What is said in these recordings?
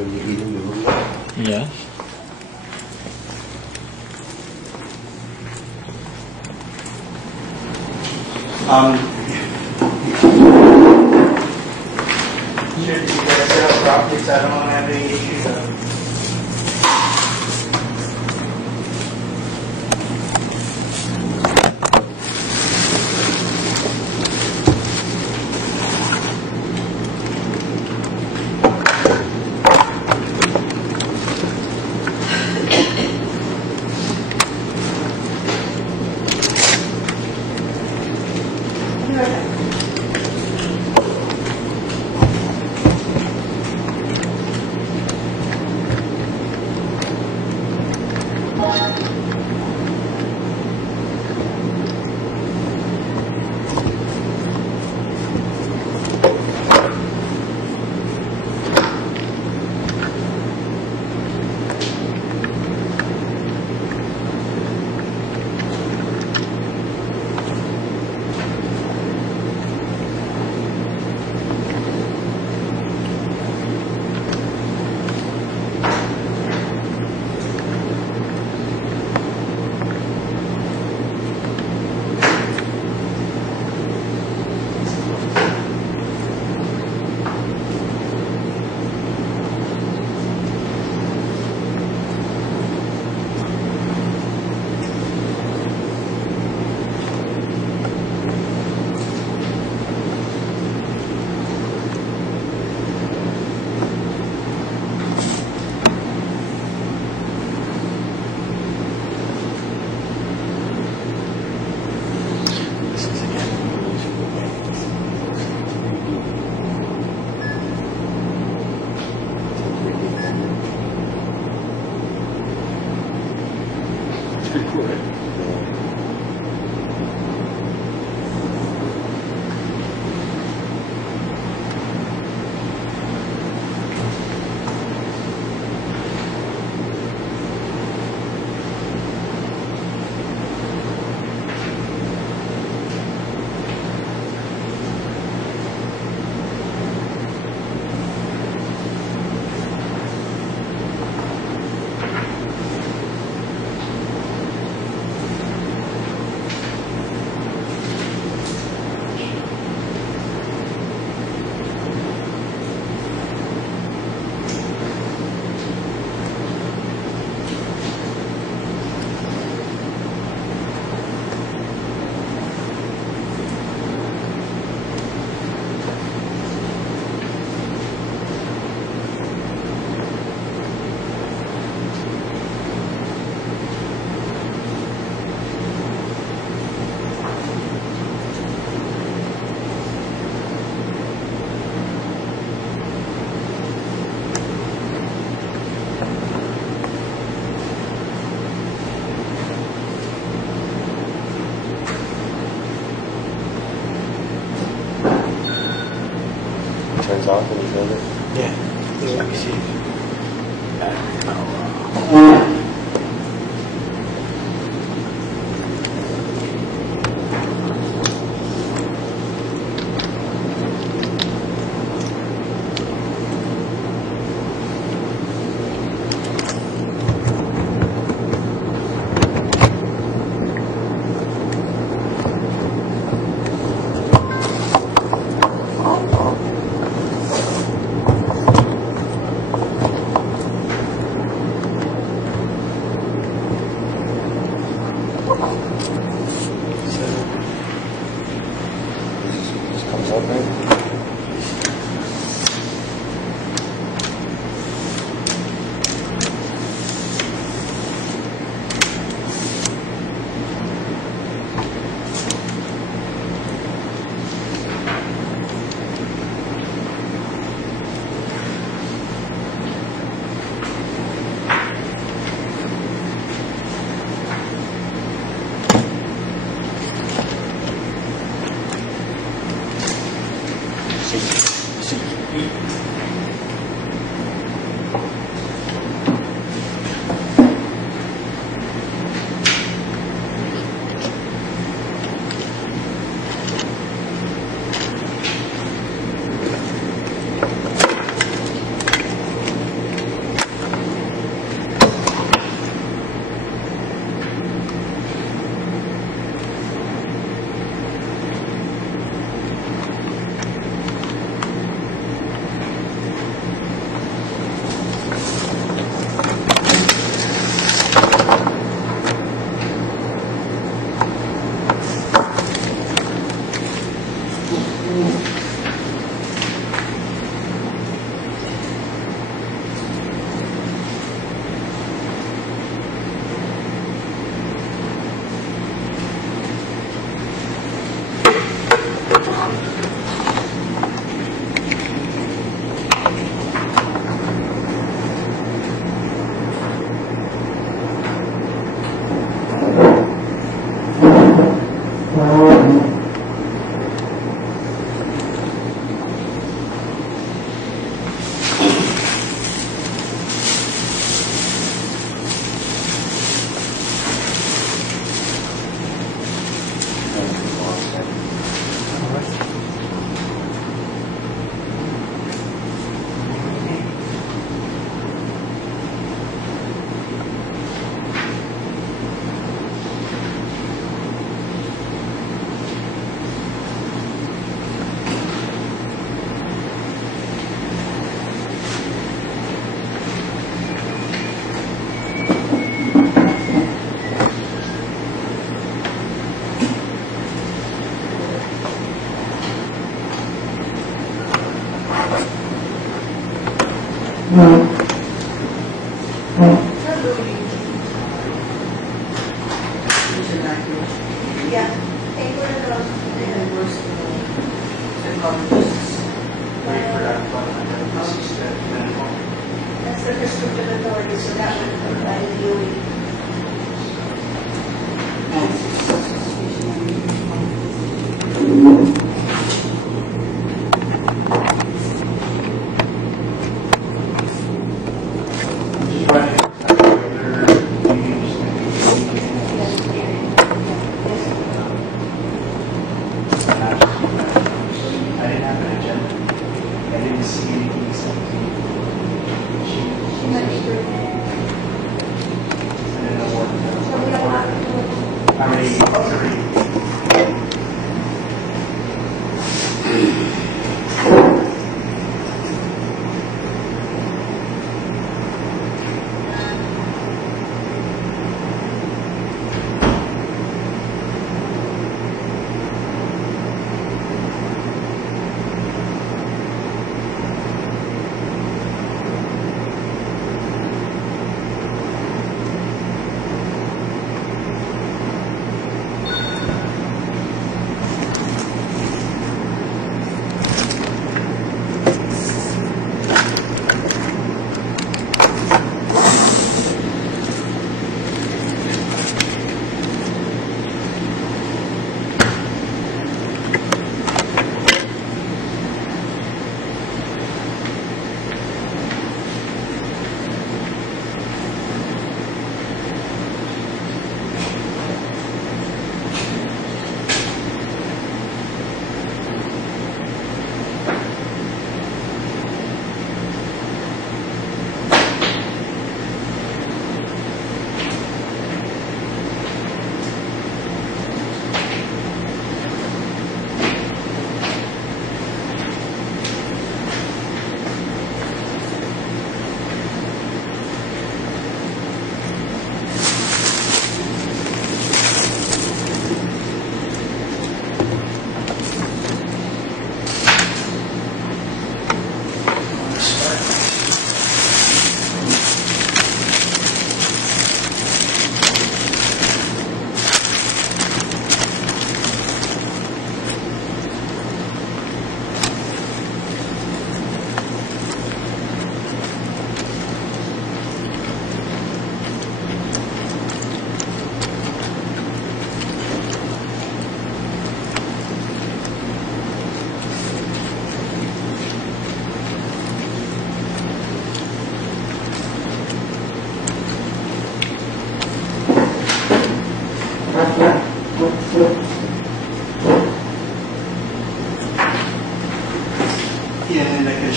Yes. Should you guys set up properly so I don't have any issues of turns off when you build it? Yeah. Let me see.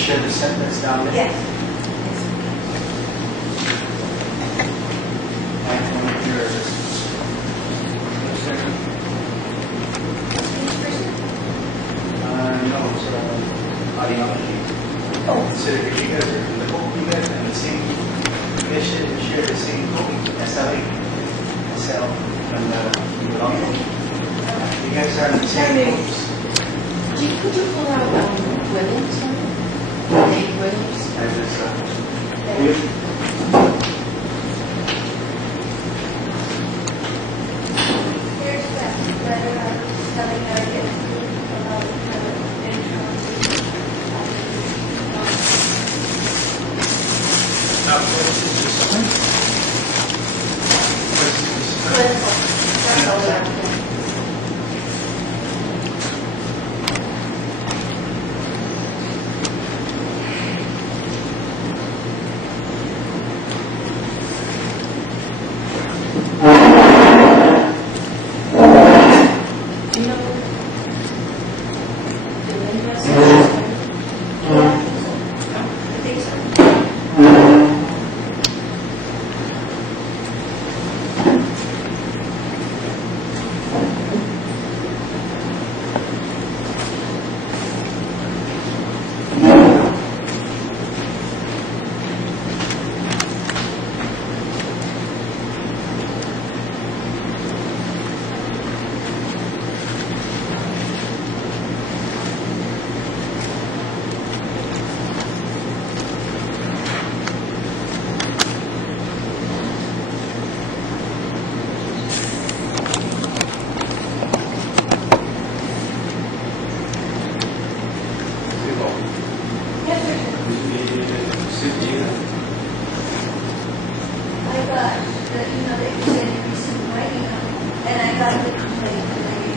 share the set that's down there? Yes. And one of yours. No, it's audiology. Oh. So if you guys are the whole, you guys are in the same, you guys should share the same code, SLA, SL, and You guys are in the same codes. Could you Williams? Dave Williams? I just, Dave. Here's that letter I was telling you yesterday about insurance. Now, what is this one? What is this one? Clinical. That's all that. Do you know the Midwest? I think so. Yes, sir. I got the email that you said you received my email, and I got the complaint today.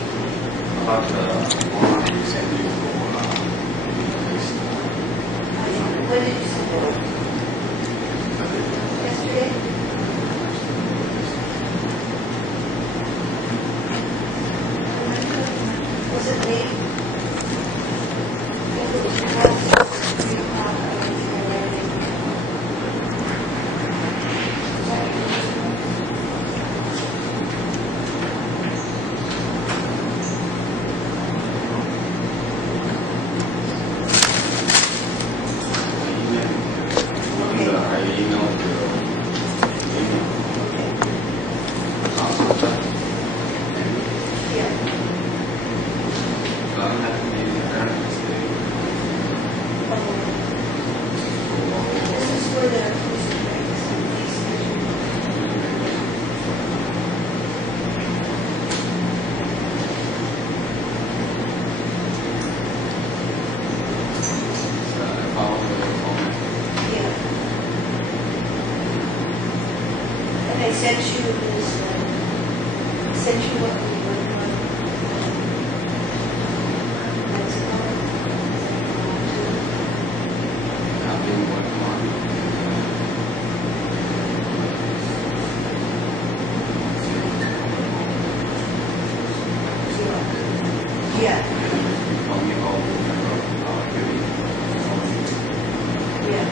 about the one you sent you for, When did you send it? Yesterday? Was it late? I think it was past 3 o'clock. I was This is for the acoustic breaks. Yeah. And I sent you this, sent you what we were on. That's yeah. Yeah.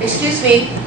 Excuse me.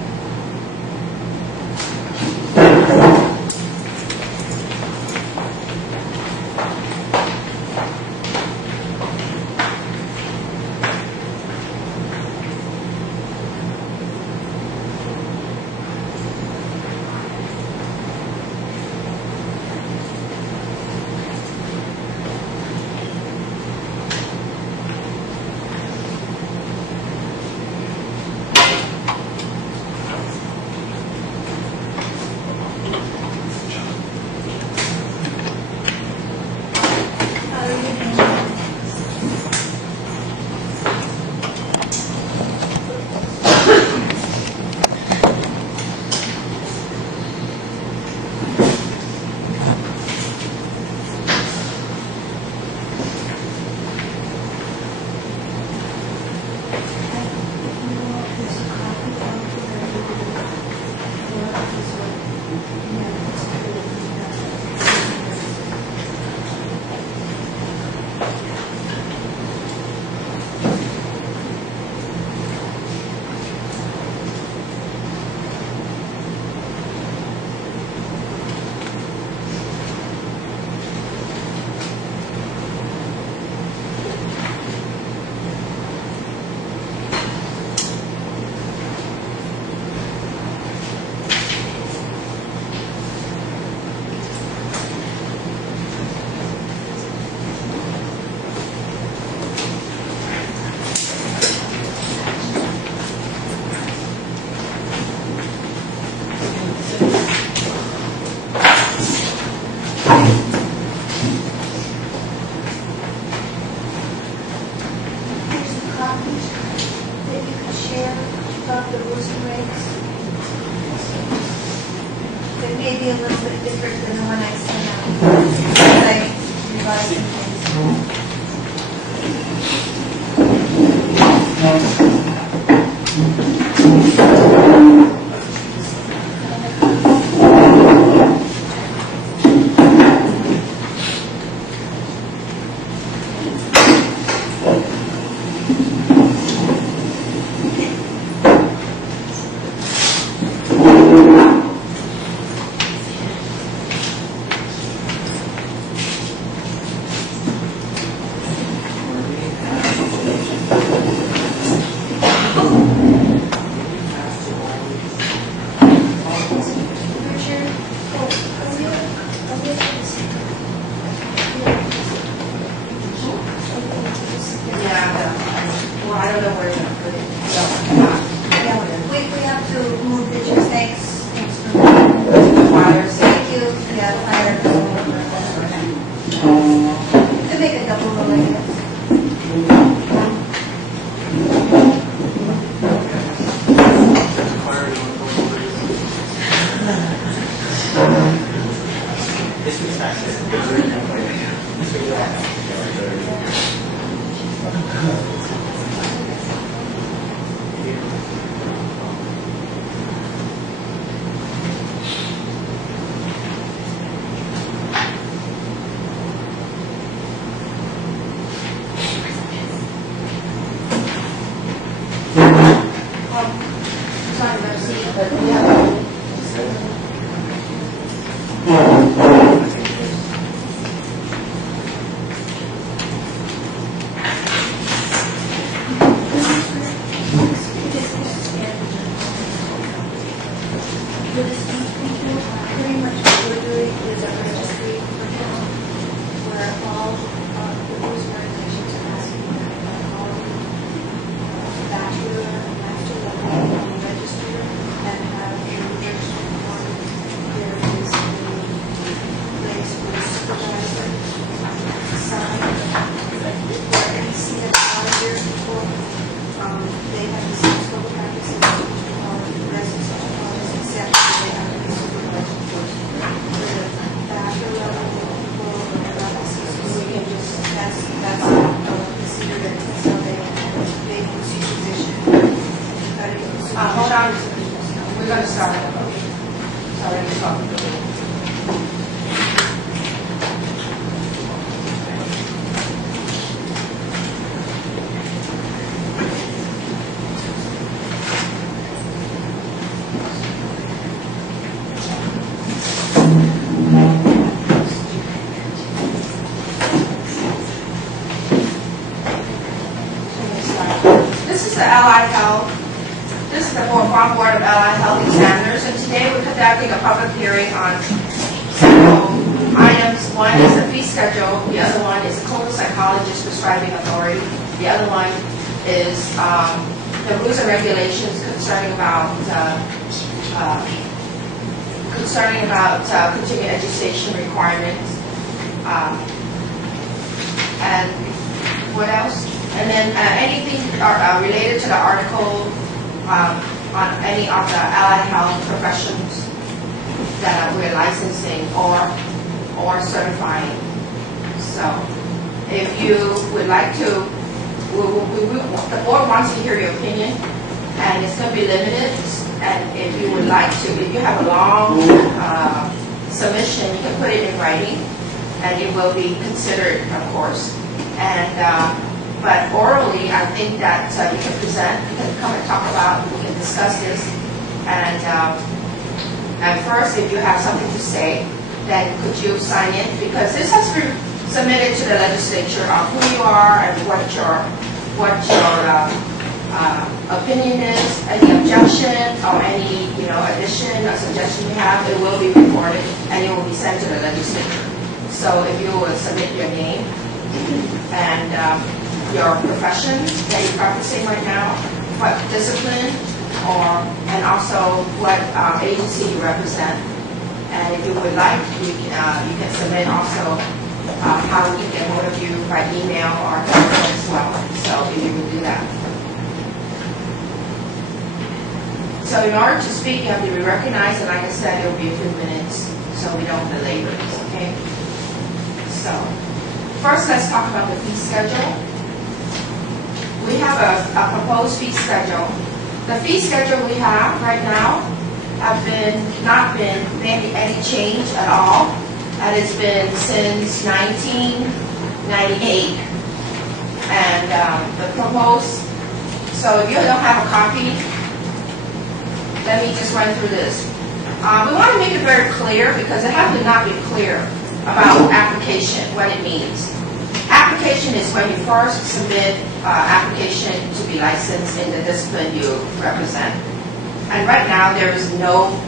Hold on. We're going to start. Sorry to stop. This is the Guam Board of Allied Health Examiners, and today we're conducting a public hearing on several items. One is the fee schedule, the other one is the clinical psychologist prescribing authority, the other one is the rules and regulations concerning about continuing education requirements, and what else? And then anything related to the article on any of the allied health professions that we're licensing or certifying. So, if you would like to, the board wants to hear your opinion, and it's going to be limited. And if you would like to, if you have a long submission, you can put it in writing, and it will be considered, of course. And but orally, I think that you can present, you can come and talk about, we can discuss this. And first, if you have something to say, then could you sign in? Because this has been submitted to the legislature on who you are and what your opinion is, any objection or any addition or suggestion you have, it will be recorded and it will be sent to the legislature. So if you will submit your name and your profession that you're practicing right now, what discipline, and also what agency you represent. And if you would like, you can submit also how we can get hold of you by email or telephone as well. So if you would do that. So in order to speak, you have to be recognized, and like I said, it will be a few minutes, so we don't belabor this, okay? So first, let's talk about the fee schedule. We have a proposed fee schedule. The fee schedule we have right now have not been any change at all, and it's been since 1998. And the proposed, so if you don't have a copy, let me just run through this. We want to make it very clear because it has not been clear about application, what it means. Application is when you first submit application to be licensed in the discipline you represent. And right now there is nothing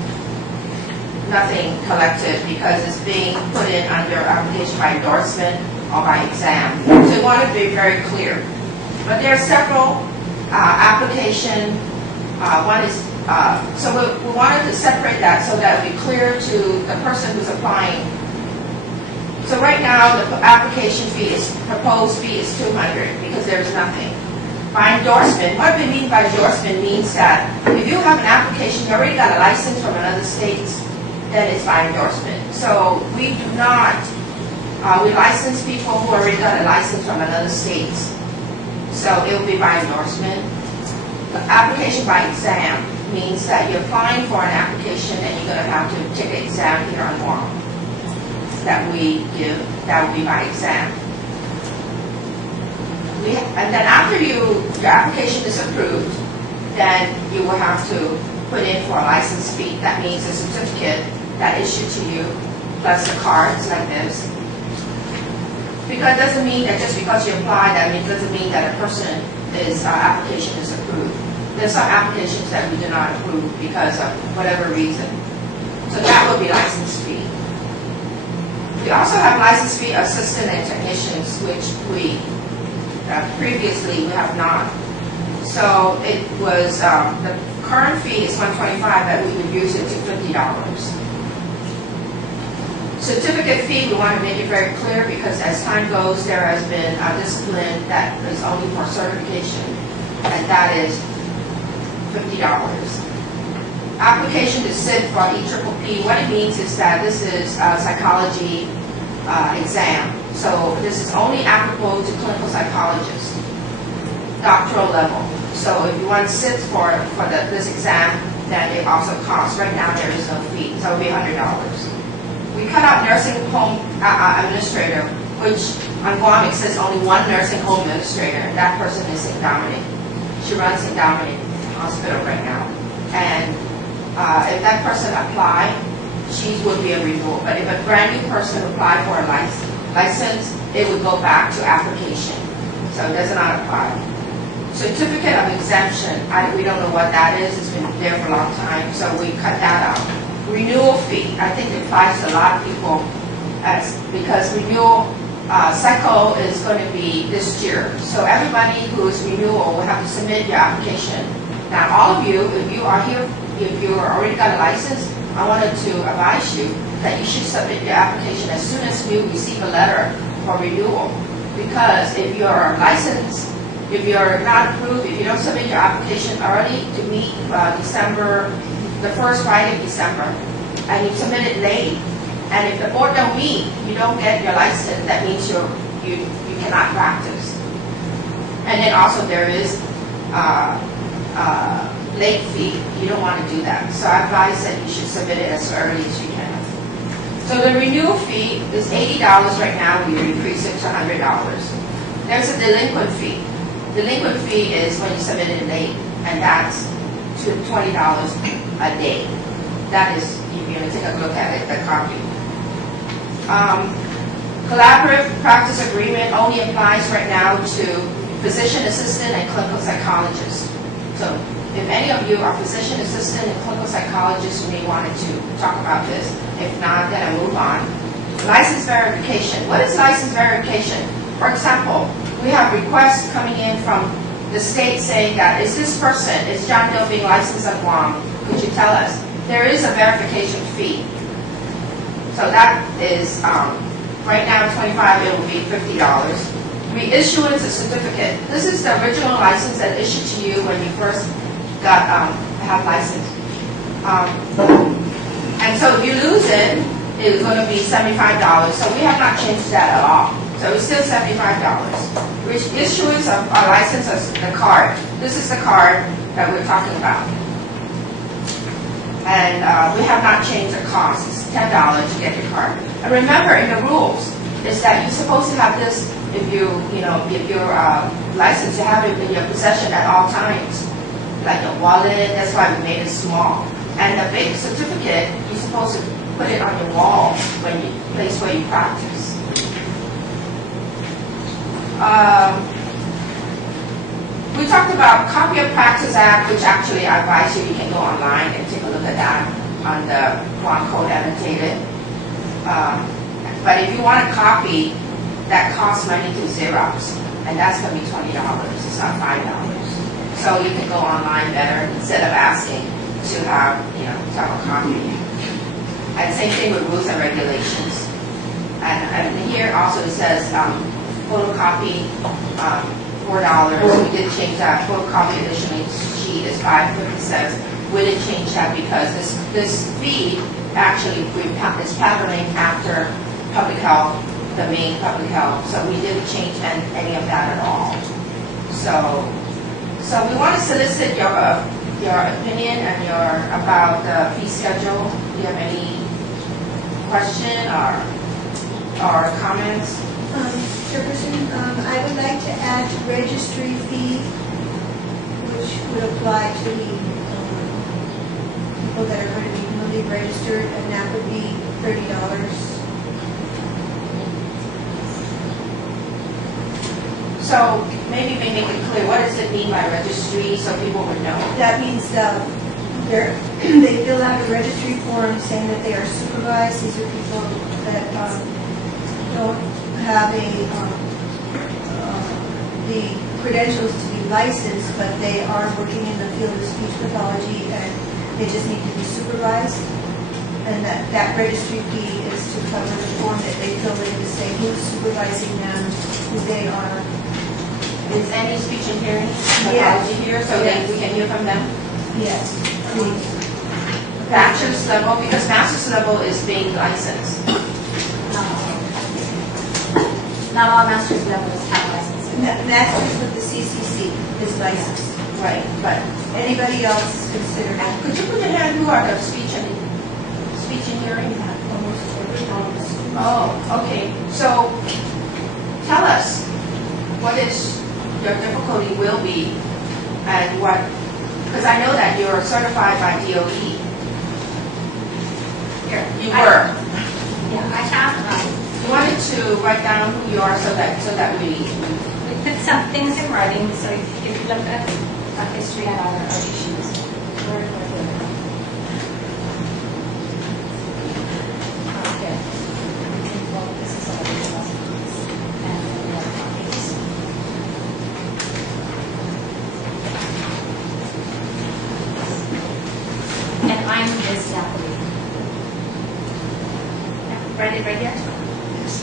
collected because it's being put in under application by endorsement or by exam. So we want to be very clear. But there are several application. One is so we wanted to separate that so that it would be clear to the person who's applying. So right now the application fee is, proposed fee is $200 because there's nothing. By endorsement, what we mean by endorsement means that if you have an application, you already got a license from another state, then it's by endorsement. So we do not, we license people who already got a license from another state. So it will be by endorsement. The application by exam means that you're applying for an application and you're going to have to take an exam here on Guam that we give. That will be by exam. And then after your application is approved, then you will have to put in for a license fee. That means a certificate that issued to you, plus the cards like this. Because it doesn't mean that just because you apply, that doesn't mean that a person application is approved. There's some applications that we do not approve because of whatever reason. So that would be license fee. We also have license fee assistant and technicians, which we previously we have not. So it was the current fee is $125, but we reduce it to $50. Certificate fee, we want to make it very clear because as time goes, there has been a discipline that is only for certification, and that is $50. Application to sit for EPPP, what it means is that this is a psychology exam. So this is only applicable to clinical psychologists, doctoral level. So if you want to sit for this exam, then it also costs. Right now there is no fee, so it will be $100. We cut out nursing home administrator, which on Guam exists only one nursing home administrator, and that person is St. Dominic. She runs St. Dominic Hospital right now. And if that person applied, she would be a renewal. But if a brand new person applied for a license, it would go back to application. So it does not apply. Certificate of exemption, we don't know what that is. It's been there for a long time, so we cut that out. Renewal fee, I think it applies to a lot of people because renewal cycle is going to be this year. So everybody who is renewal will have to submit your application. Now, all of you, if you are here, if you already got a license, I wanted to advise you that you should submit your application as soon as you receive a letter for renewal. Because if you're licensed, if you're not approved, if you don't submit your application early to meet December, the first Friday of December, and you submit it late, and if the board don't meet, you don't get your license, that means you cannot practice. And then also there is late fee. You don't want to do that. So I advise that you should submit it as early as you can. So the renewal fee is $80 right now. We increase it to $100. There's a delinquent fee. Delinquent fee is when you submit it late, and that's to $20 a day. That is, if you take a look at it, the copy. Collaborative practice agreement only applies right now to physician assistant and clinical psychologist. So if any of you are physician assistant and clinical psychologists, you may want to talk about this. If not, then I move on. License verification. What is license verification? For example, we have requests coming in from the state saying that, is this person, is John Doe being licensed at Guam? Could you tell us? There is a verification fee. So that is, right now, $25, it will be $50. Reissuance of certificate. This is the original license that issued to you when you first got have license. And so if you lose it, it's going to be $75. So we have not changed that at all. So it's still $75. Issuance of a license of the card. This is the card that we're talking about. And we have not changed the cost. It's $10 to get your card. And remember, in the rules, is that you're supposed to have this, if you're licensed, you have it in your possession at all times. Like your wallet, that's why we made it small. And the big certificate, you're supposed to put it on your wall when you place where you practice. We talked about Copy of Practice Act, which actually I advise you can go online and take a look at that on the Guam Code annotated. But if you want a copy, that costs money to Xerox, and that's going to be $20. It's not $5. So you can go online better instead of asking to have, to have a copy. And same thing with rules and regulations. And here also it says photocopy, $4. We did change that. Photocopy additional sheet is $5.50. We did change that because this fee actually is patterned after public health, the main public health. So we didn't change any of that at all. So we want to solicit your opinion and about the fee schedule. Do you have any question or comments? Chairperson, I would like to add registry fee, which would apply to the people that are going to be newly registered, and that would be $30. So maybe make it clear, what does it mean by registry so people would know? That means they fill out a registry form saying that they are supervised. These are people that don't have the credentials to be licensed, but they are working in the field of speech pathology, and they just need to be supervised. And that registry fee is to cover the form that they fill in to say who's supervising them, who they are. Is any speech and hearing pathology here so that we can hear from them? Yes, please. Bachelor's level, because master's level is being licensed. Not all master's levels have licenses. Masters with the CCC is licensed. Right, but Anybody else is considered. could you put your hand who are the speech and hearing? Oh, okay. So tell us what is your difficulty will be and what, because I know that you're certified by DOE. Here, you were. Yeah, I have. You wanted to write down who you are so that we put some things in writing, so if you look at our history and our issues, we're good. Here. Well, this is all the lessons and the other copies. And I'm Ms. Napoli. Write it right here? Yes.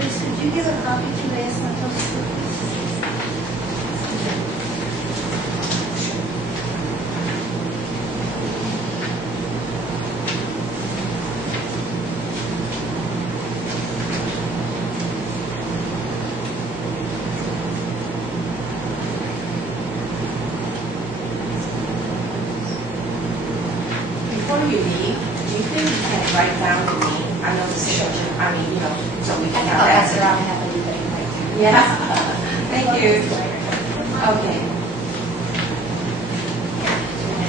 Liz, could you give a copy to Reyes Matos, please? Before you leave, do you think you can write down to me? I know the signature, I mean, you know, so we can have I'll that. pass it around and have everybody write it. Yeah, thank you. Okay.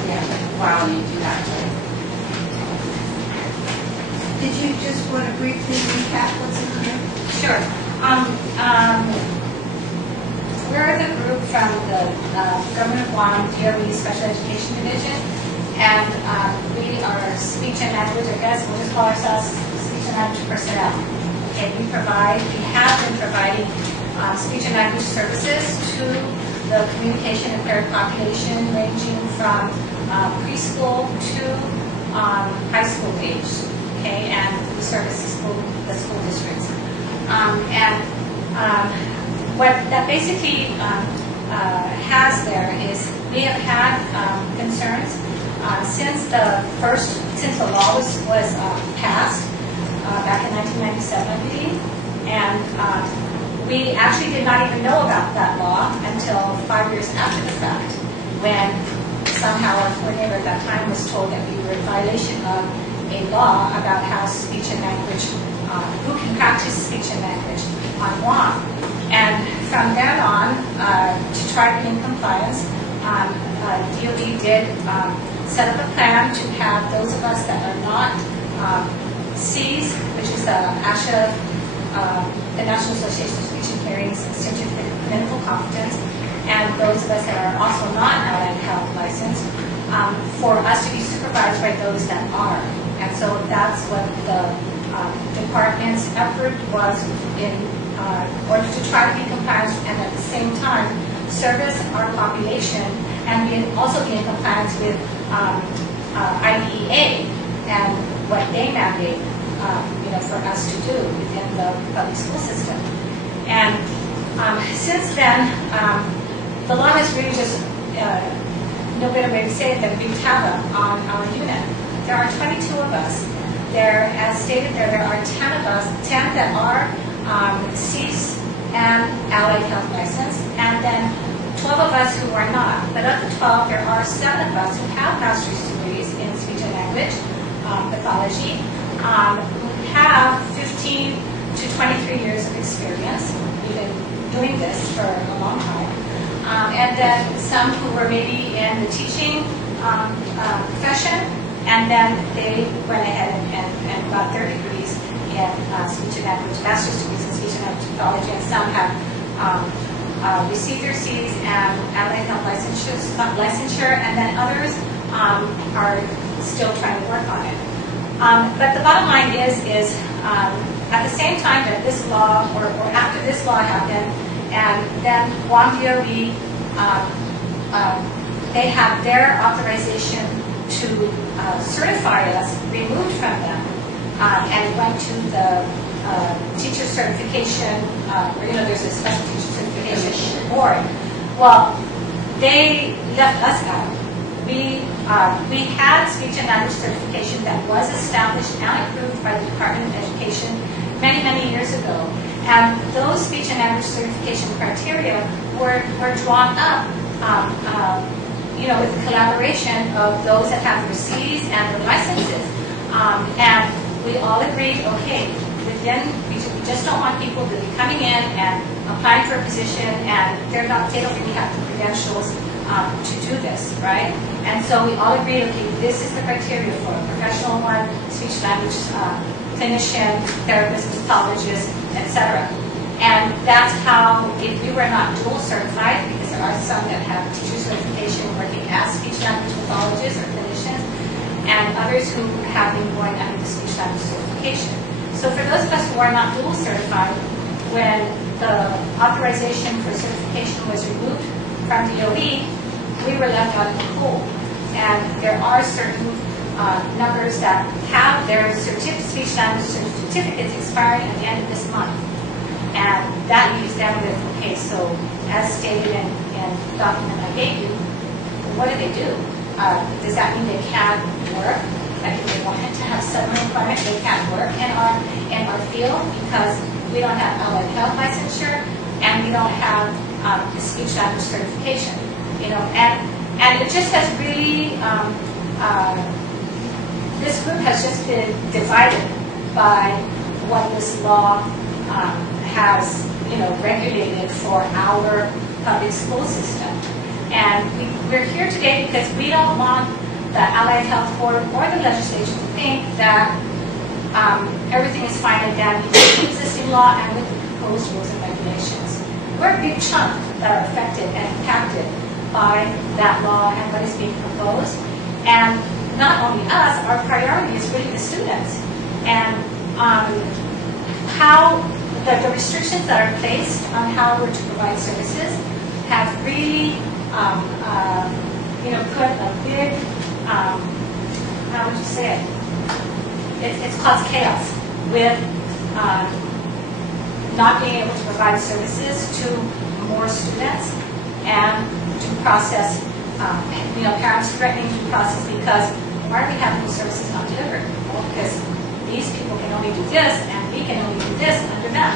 Yeah, while you do that, right? Did you just want to briefly recap what's in here? Sure. We're the group from the Government of Guam DOE Special Education Division, and we are speech and language, I guess, we'll just call ourselves speech and language personnel. Okay, we have been providing speech and language services to the communication impaired population ranging from preschool to high school age, okay, and we service the school districts. What that basically has there is we have had concerns since the law was passed back in 1997, I believe, and we actually did not even know about that law until 5 years after the fact, when somehow our coordinator at that time was told that we were in violation of a law about how speech and language, who can practice speech and language on Guam. And from then on, to try to be in compliance, DOE did set up a plan to have those of us that are not Cs, which is the ASHA, the National Association of Speech and Hearing Certificate of Clinical Competence, and those of us that are also not allied health licensed, for us to be supervised by those that are. And so that's what the department's effort was in order to try to be compliant and at the same time service our population and also be in compliance with IDEA and what they mandate for us to do within the public school system. And since then, the law has really just, no better way to say it than big havoc on our unit. There are 22 of us. As stated there are 10 of us, 10 that are Cs and allied health license, and then 12 of us who are not. But of the 12, there are 7 of us who have master's degrees in speech and language pathology, who have 15 to 23 years of experience. We've been doing this for a long time. And then some who were maybe in the teaching profession, and then they went ahead and got their degrees in speech and language, master's degrees in speech and language pathology, and some have received their Cs and allied health licensure, and then others are still trying to work on it. But the bottom line is at the same time that this law, or after this law happened, and then Guam DOE, they have their authorization to certify us removed from them, and went to the teacher certification, there's a special teacher certification board. Well, they left us out. We had speech and language certification that was established and approved by the Department of Education many, many years ago. And those speech and language certification criteria were drawn up with the collaboration of those that have their Cs and their licenses. And we all agreed, okay, we just don't want people to be coming in and applying for a position and they don't really have the credentials to do this, right? And so we all agreed, okay, this is the criteria for a professional one, speech language clinician, therapist, pathologist, etc. And that's how, if we were not dual certified, because there are some that have teacher certification working as speech language pathologists or clinicians, and others who have been going under the speech language certification. So for those of us who are not dual certified, when the authorization for certification was removed from DOE, we were left out of the pool. And there are certain numbers that have their speech language certificates expiring at the end of this month. And that leaves them with, okay, so as stated in the document I gave you, what do? Does that mean they can't work? Like if they wanted to have summer employment, they can't work in our field because we don't have allied health licensure and we don't have the speech language certification. And it just has really, this group has just been divided by what this law has, regulated for our public school system. And we're here today because we don't want the Allied Health Board or the legislature to think that everything is fine and dandy with the existing law and with the proposed rules and regulations. We're a big chunk that are affected and impacted by that law and what is being proposed. And not only us, our priority is really the students. And how the restrictions that are placed on how we're to provide services have really, put a big, how would you say it? It's caused chaos with not being able to provide services to more students and due process, parents threatening due process because why are we having these services not delivered? Well, because these people can only do this and we can only do this under them.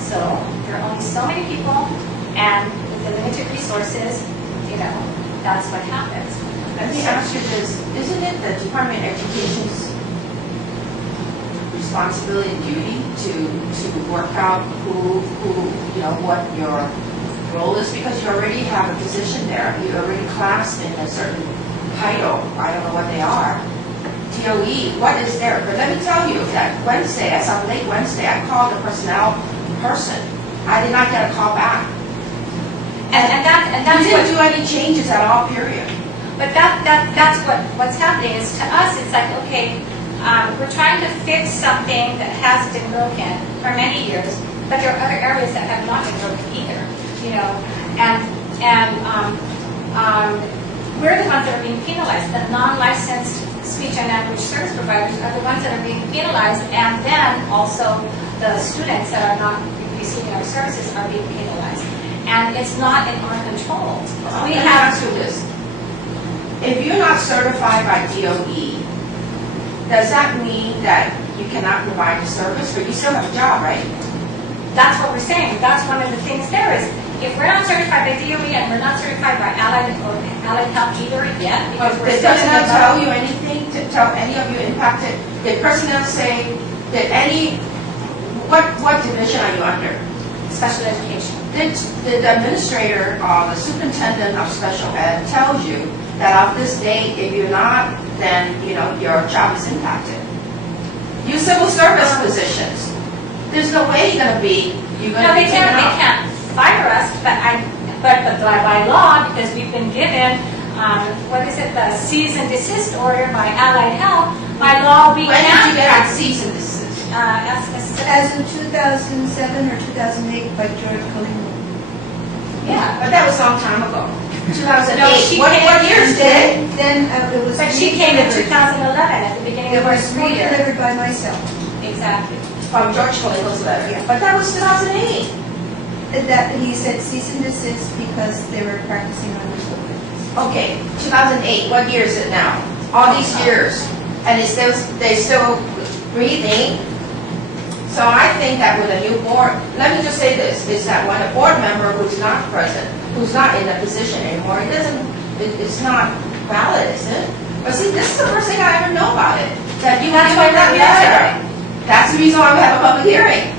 So there are only so many people and with the limited resources, that's what happens. Let me ask you this. Isn't it the Department of Education's responsibility and duty to work out what your role is? Because you already have a position there. You already classed in a certain title. I don't know what they are. DOE, what is there? But let me tell you that Wednesday, as of late Wednesday, I called the personnel person. I did not get a call back. And that's you didn't do any changes at all, period. But that's what's happening is to us, it's like, okay, we're trying to fix something that has been broken for many years, but there are other areas that have not been broken either, and we're the ones that are being penalized. The non-licensed speech and language service providers are the ones that are being penalized, and then also the students that are not receiving our services are being penalized. And it's not in our control. We have to do this. If you're not certified by DOE, does that mean that you cannot provide the service, but you still have a job, right? That's what we're saying. That's one of the things there is, if we're not certified by DOE and we're not certified by Allied Health either yet, because we're Does that tell you anything, to tell any of you impacted? Did personnel say, what division are you under? Special education. Did the administrator or the superintendent of special ed tell you that of this date, if you're not, then your job is impacted? You civil service positions. There's no way you're going to be. No, they can't fire us, but by law, because we've been given the cease and desist order by Allied Health. By law, we When can. did you get that cease and desist? As in 2007 or 2008 by George Collingwood. Yeah, but that was a long time ago. 2008. No, she what came- years did? Then it was. But she came in 2011 at the beginning It of our was school year. delivered by myself. Exactly. From George Collingwood's letter. Yeah. But that was 2008. That he said cease and desist because they were practicing on their children. Okay, 2008. What year is it now? All these years, and they still breathing. So I think that with a new board, let me just say this: is that when a board member who's not present, who's not in a position anymore, it's not valid, is it? But see, this is the first thing I ever know about it. That you That's give why that we're here letter. today. That's the reason why we have a public hearing.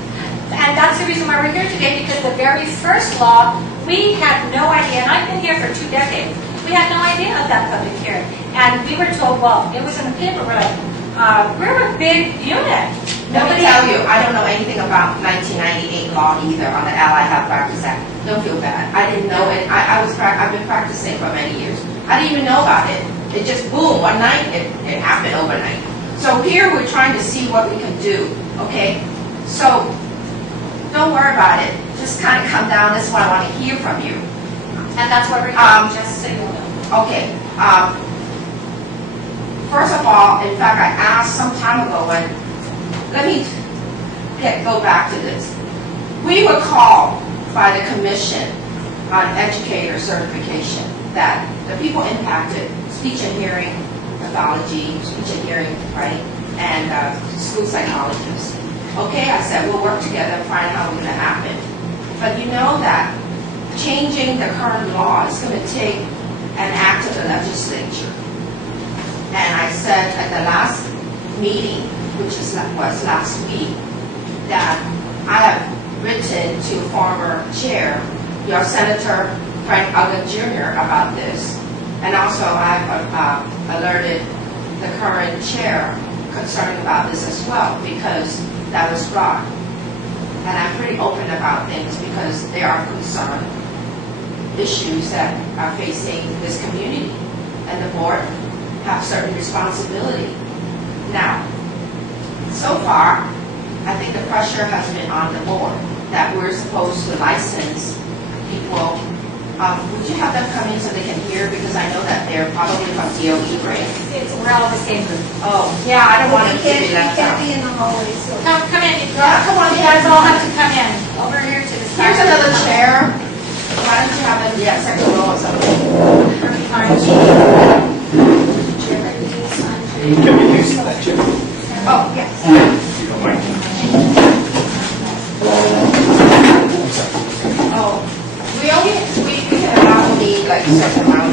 And that's the reason why we're here today, because the very first law, we had no idea, and I've been here for 2 decades, we had no idea of that public hearing. And we were told, well, it was in the paper, we're like, we're a big unit. Let me tell you, I don't know anything about 1998 law either on the Allied Health Practice Act. Don't feel bad. I didn't know it. I've been practicing for many years. I didn't even know about it. It just, boom, one night, it happened overnight. So here we're trying to see what we can do, okay? So don't worry about it. Just kind of come down. This is what I want to hear from you. And that's what we're here, just so you know. Okay. First of all, in fact, I asked some time ago when, let me go back to this. We were called by the Commission on Educator Certification that the people impacted, speech and hearing pathology, speech and hearing, right, and school psychologists. Okay, I said, we'll work together and find out how it's going to happen. But you know that changing the current law is going to take an act of the legislature. And I said at the last meeting, which was last week, that I have written to former chair, your Senator Frank Uggan Jr. about this. And also I've alerted the current chair concerning about this as well, because that was brought. And I'm pretty open about things because there are concerned issues that are facing this community. And the board have certain responsibility. Now, so far, I think the pressure has been on the board that we're supposed to license people. Would you have them come in so they can hear? Because I know that they're probably from DOE, right? We're all the same group. Oh, yeah, I don't want them to be We left can't out. be in the hallway, so. Come in, Come on, you guys all have to come in, over here to the side. Here's another chair. Why don't you have them, yeah, second row or something? Can we use that chair? Oh, yes. If you don't mind. Oh, we can allow only like a certain amount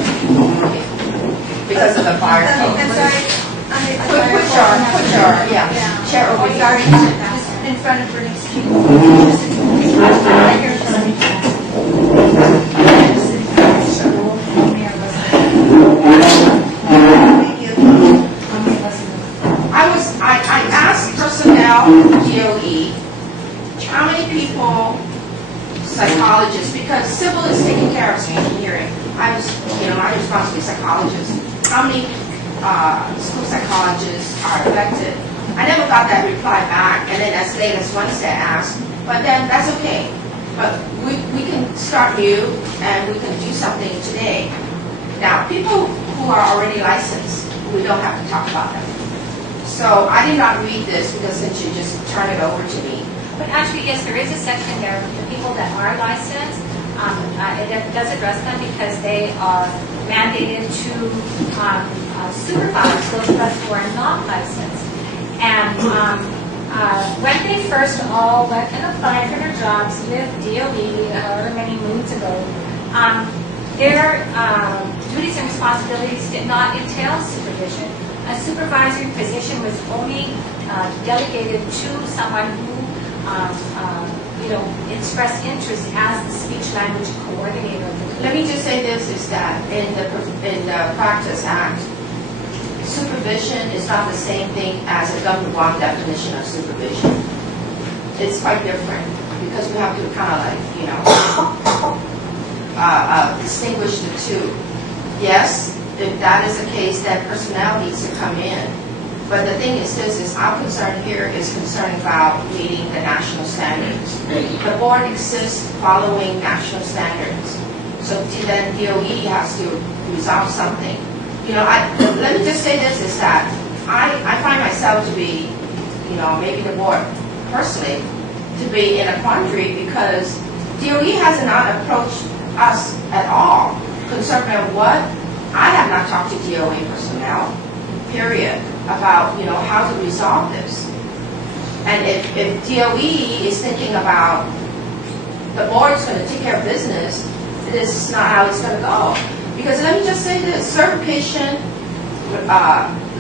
because of the fire code. I'm sorry. Put your, yeah, chair over Oh, here. sorry, just in front of Bernice. Right here in front of me. Thank you. I asked personnel, DOE, how many people, psychologists, because Sybil is taking care of speech and hearing. I was, my responsibility is psychologist. How many school psychologists are affected? I never got that reply back, and then as late as Wednesday I asked, but then that's okay. But we can start new, and we can do something today. Now, people who are already licensed, we don't have to talk about them. So I did not read this because since you just turn it over to me. But actually, yes, there is a section there for the people that are licensed. It does address them because they are mandated to supervise those of us who are not licensed. And when they first all went and applied for their jobs with DOE, however many moons ago, their duties and responsibilities did not entail supervision. A supervisory position was only delegated to someone who expressed interest as the speech-language coordinator. Let me just say this, is that in the Practice Act, supervision is not the same thing as a Governor Guam definition of supervision. It's quite different because we have to kind of distinguish the two. Yes, if that is the case, then personnel needs to come in. But the thing is this, is our concern here is concerned about meeting the national standards. The board exists following national standards. So then DOE has to resolve something. Let me just say this, is that I find myself to be, maybe the board personally, to be in a quandary because DOE has not approached us at all concerning what. I have not talked to DOE personnel, period, about how to resolve this. And if DOE is thinking about the board's going to take care of business, this is not how it's going to go. Because let me just say this, certification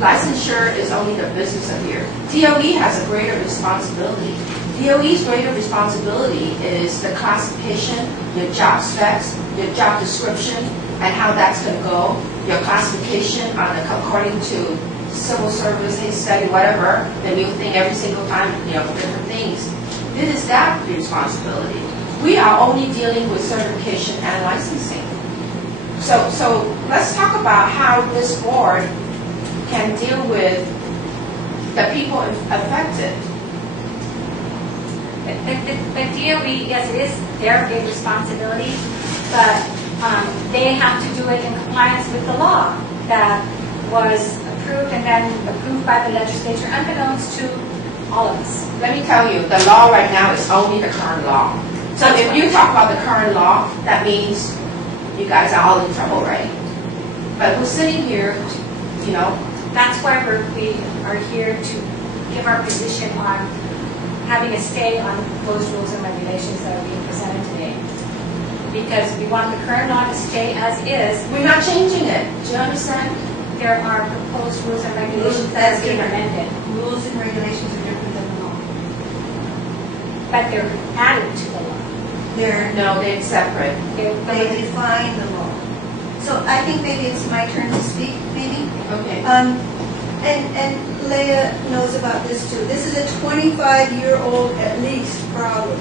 licensure is only the business of here. DOE has a greater responsibility. DOE's greater responsibility is the classification, your job specs, your job description, and how that's going to go, your classification according to civil service, case study, whatever, the new thing every single time, different things. This is that responsibility. We are only dealing with certification and licensing. So let's talk about how this board can deal with the people affected. But DOE, yes, it is their big responsibility, but they have to do it in compliance with the law that was approved and then approved by the legislature, unbeknownst to all of us. Let me tell you, the law right now is only the current law. So if you talk about the current law, that means you guys are all in trouble, right? But we're sitting here, That's why we are here to give our position on having a stay on those rules and regulations that are being presented today. Because we want the current law to stay as is. we're not changing it. Do you understand? There are proposed rules and regulations that are being amended, Rules and regulations are different than the law. but they're added to the law. No, they're separate. They define the law. So I think maybe it's my turn to speak, maybe? Okay. And Leah knows about this too. This is a 25-year-old at least problem.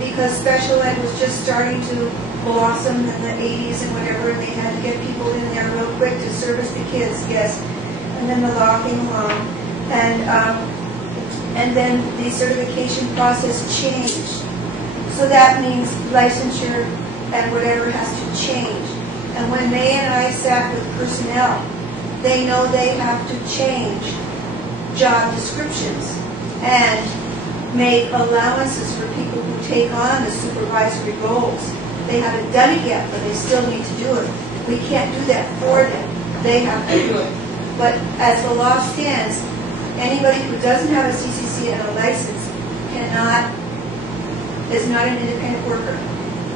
Because special ed was just starting to blossom in the 80s and whatever, and they had to get people in there real quick to service the kids, yes. And then the law came along. And then the certification process changed. So that means licensure and whatever has to change. And when May and I sat with personnel, they know they have to change job descriptions and make allowances for people who take on the supervisory roles. They haven't done it yet, but they still need to do it. We can't do that for them. They have to do it. But as the law stands, anybody who doesn't have a CCC and a license is not an independent worker.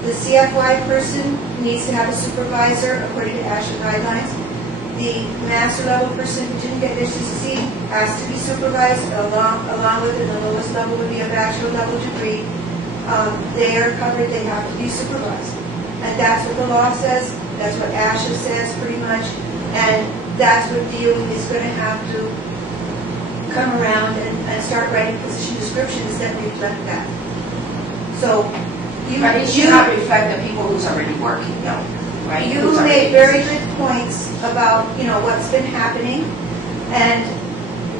The CFY person needs to have a supervisor according to ASHA guidelines. The master level person who didn't get their CCC has to be supervised along with it. The lowest level would be a bachelor level degree. They are covered, they have to be supervised. And that's what the law says, that's what ASHA says pretty much, and that's what DOE is going to have to come around and start writing position descriptions that reflect that. So But it should not reflect the people who's already working, no, right? You made very good points about, what's been happening. And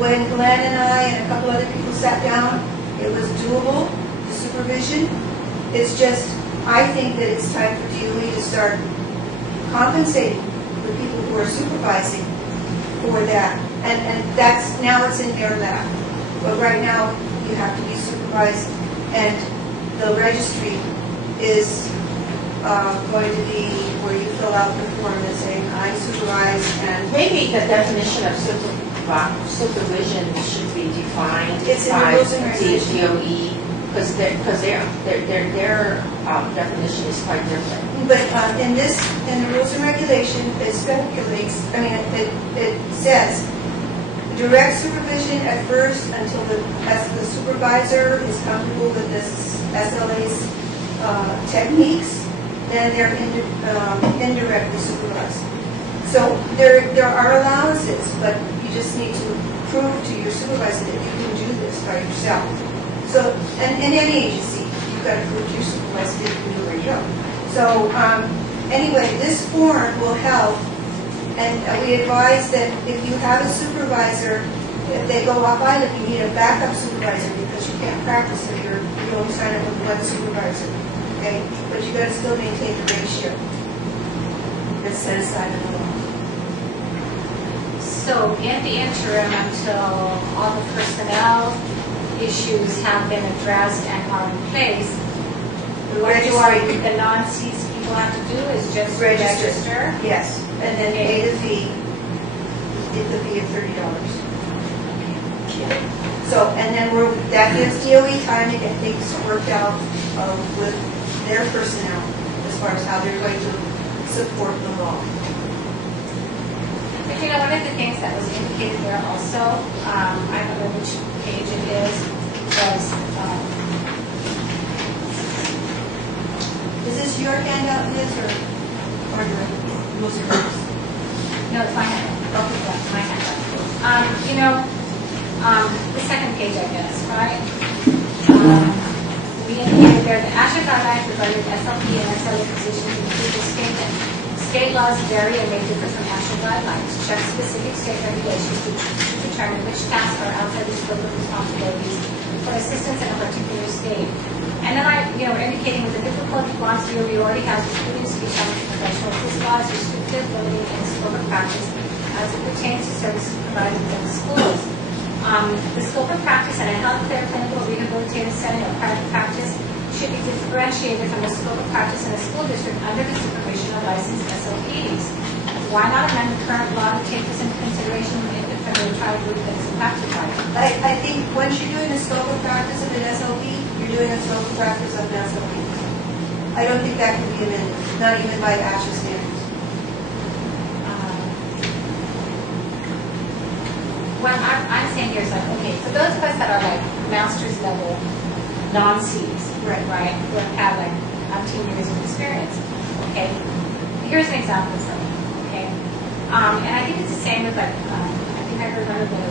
when Glenn and I and a couple other people sat down, it was doable, the supervision. It's just, I think that it's time for DOE to start compensating the people who are supervising for that. And that's, now it's in their lap. But right now, you have to be supervised. And the registry is going to be where you fill out the form and saying, I supervise, and Maybe the definition of supervision should be defined It's in the by rules and regulations. DOE, because their definition is quite different. but in the rules and regulation, it speculates, it says, direct supervision at first until as the supervisor is comfortable with this SLA's techniques, then they're indirectly supervised. So there are allowances, but you just need to prove to your supervisor that you can do this by yourself. So, and in any agency, you've got to prove to your supervisor that you can do it by yourself. So anyway, this form will help, and we advise that if you have a supervisor, if they go off island, you need a backup supervisor because you can't practice if you only sign up with one supervisor. Okay, but you got to still maintain the ratio that's set aside in the law. So in the interim, until all the personnel issues have been addressed and are in place, what do the non-CC people have to do is just register? Yes, and then pay the fee. It could be at $30. So, and then that gives DOE time to get things worked out with their personnel as far as how they're going to support the law. you know, one of the things that was indicated there also, I don't know which page it is, was, Is this your handout, Liz, or yours? no, it's my handout. Okay, yeah, it's my handout. You know, the second page, I guess, right? We indicated there the ASHA guidelines regarding SLP and SLA positions include the state laws vary and may differ from ASHA guidelines. Check specific state regulations to determine which tasks are outside the scope of responsibilities for assistance in a particular state. And then we're indicating with the difficulty Guam's DOE already has including speech language professionals. This law is restrictive, limiting, and scope of practice as it pertains to services provided within the schools. The scope of practice in a healthcare, clinical, rehabilitative setting or private practice should be differentiated from the scope of practice in a school district under the supervision of licensed SOPs. Why not amend the current law to take this into consideration from the entire group that is impacted by it? I think once you're doing a scope of practice of an SOP, you're doing a scope of practice of an SOP. I don't think that can be amended, not even by ASHA standards. What I'm saying here is like, okay, for those of us that are like master's level non-Cs, right, who have had like 19 years of experience, okay, here's an example for me, okay, and I think it's the same with like, I think I heard one of the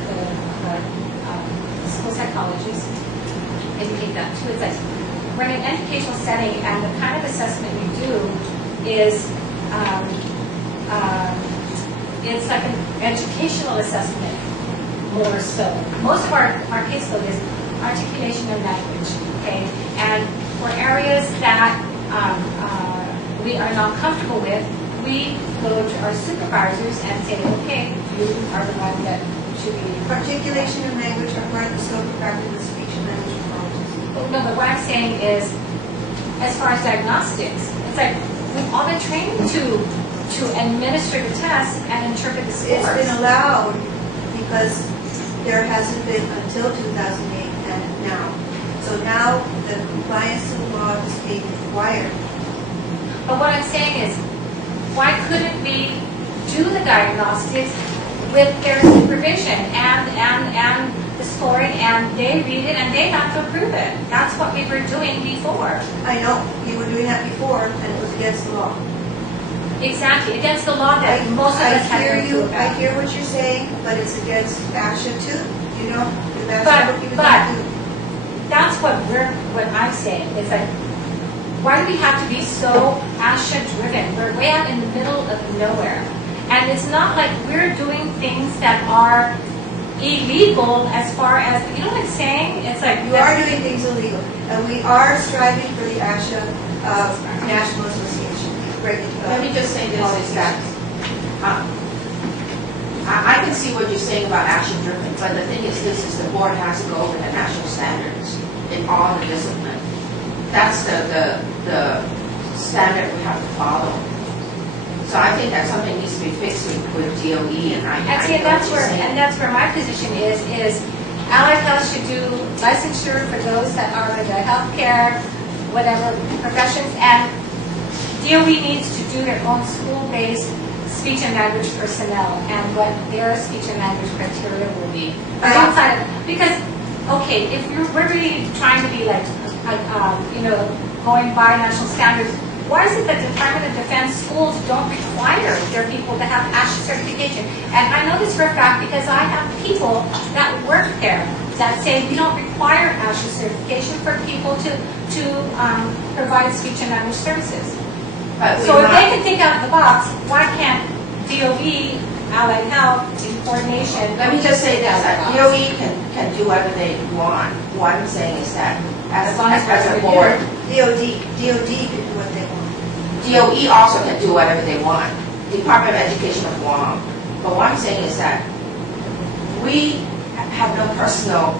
school psychologists indicate that too. It's like, we're in an educational setting and the kind of assessment we do is, it's like an educational assessment. More so. Most of our caseload is articulation of language, okay? And for areas that we are not comfortable with, we go to our supervisors and say, okay, you are the one that should be... Articulation and language are part of the scope of practice of speech and language pathologists. No, but what I'm saying is, as far as diagnostics, it's like we've all been trained to administer the tests and interpret the scores. It's been allowed because there hasn't been until 2008 and now. So now the compliance to the law is being required. But what I'm saying is, why couldn't we do the diagnostics with their supervision and the scoring, and they read it and they have to approve it? That's what we were doing before. I know, you were doing that before and it was against the law. Exactly, against the law that most of us had to approve. I hear what you're saying, but it's against ASHA too, you know? That's But that's what I'm saying. It's like, why do we have to be so ASHA driven? We're way out in the middle of nowhere. And it's not like we're doing things that are illegal as far as, you know what I'm saying? It's like... You are doing things illegal. And we are striving for the ASHA National Association. Let me just say this, is that I can see what you're saying about action driven, but the thing is this, is the board has to go over the national standards in all the discipline. That's the standard we have to follow. So I think that something needs to be fixed with DOE, and that's where my position is allied health should do licensure for those that are in the healthcare, whatever professions, and DOE needs to do their own school-based speech and language personnel and what their speech and language criteria will be. Outside of, because, okay, if we're really trying to be like, going by national standards, why is it that the Department of Defense schools don't require their people to have ASHA certification? And I know this for a fact because I have people that work there that say we don't require ASHA certification for people to provide speech and language services. So if they can think out of the box, why can't DOE, Allied Health, in coordination? Let me just say this, that DOE can do whatever they want. What I'm saying is that as a board, DOD can do what they want. DOE also can do whatever they want. Department of Education of Guam. But what I'm saying is that we have no personal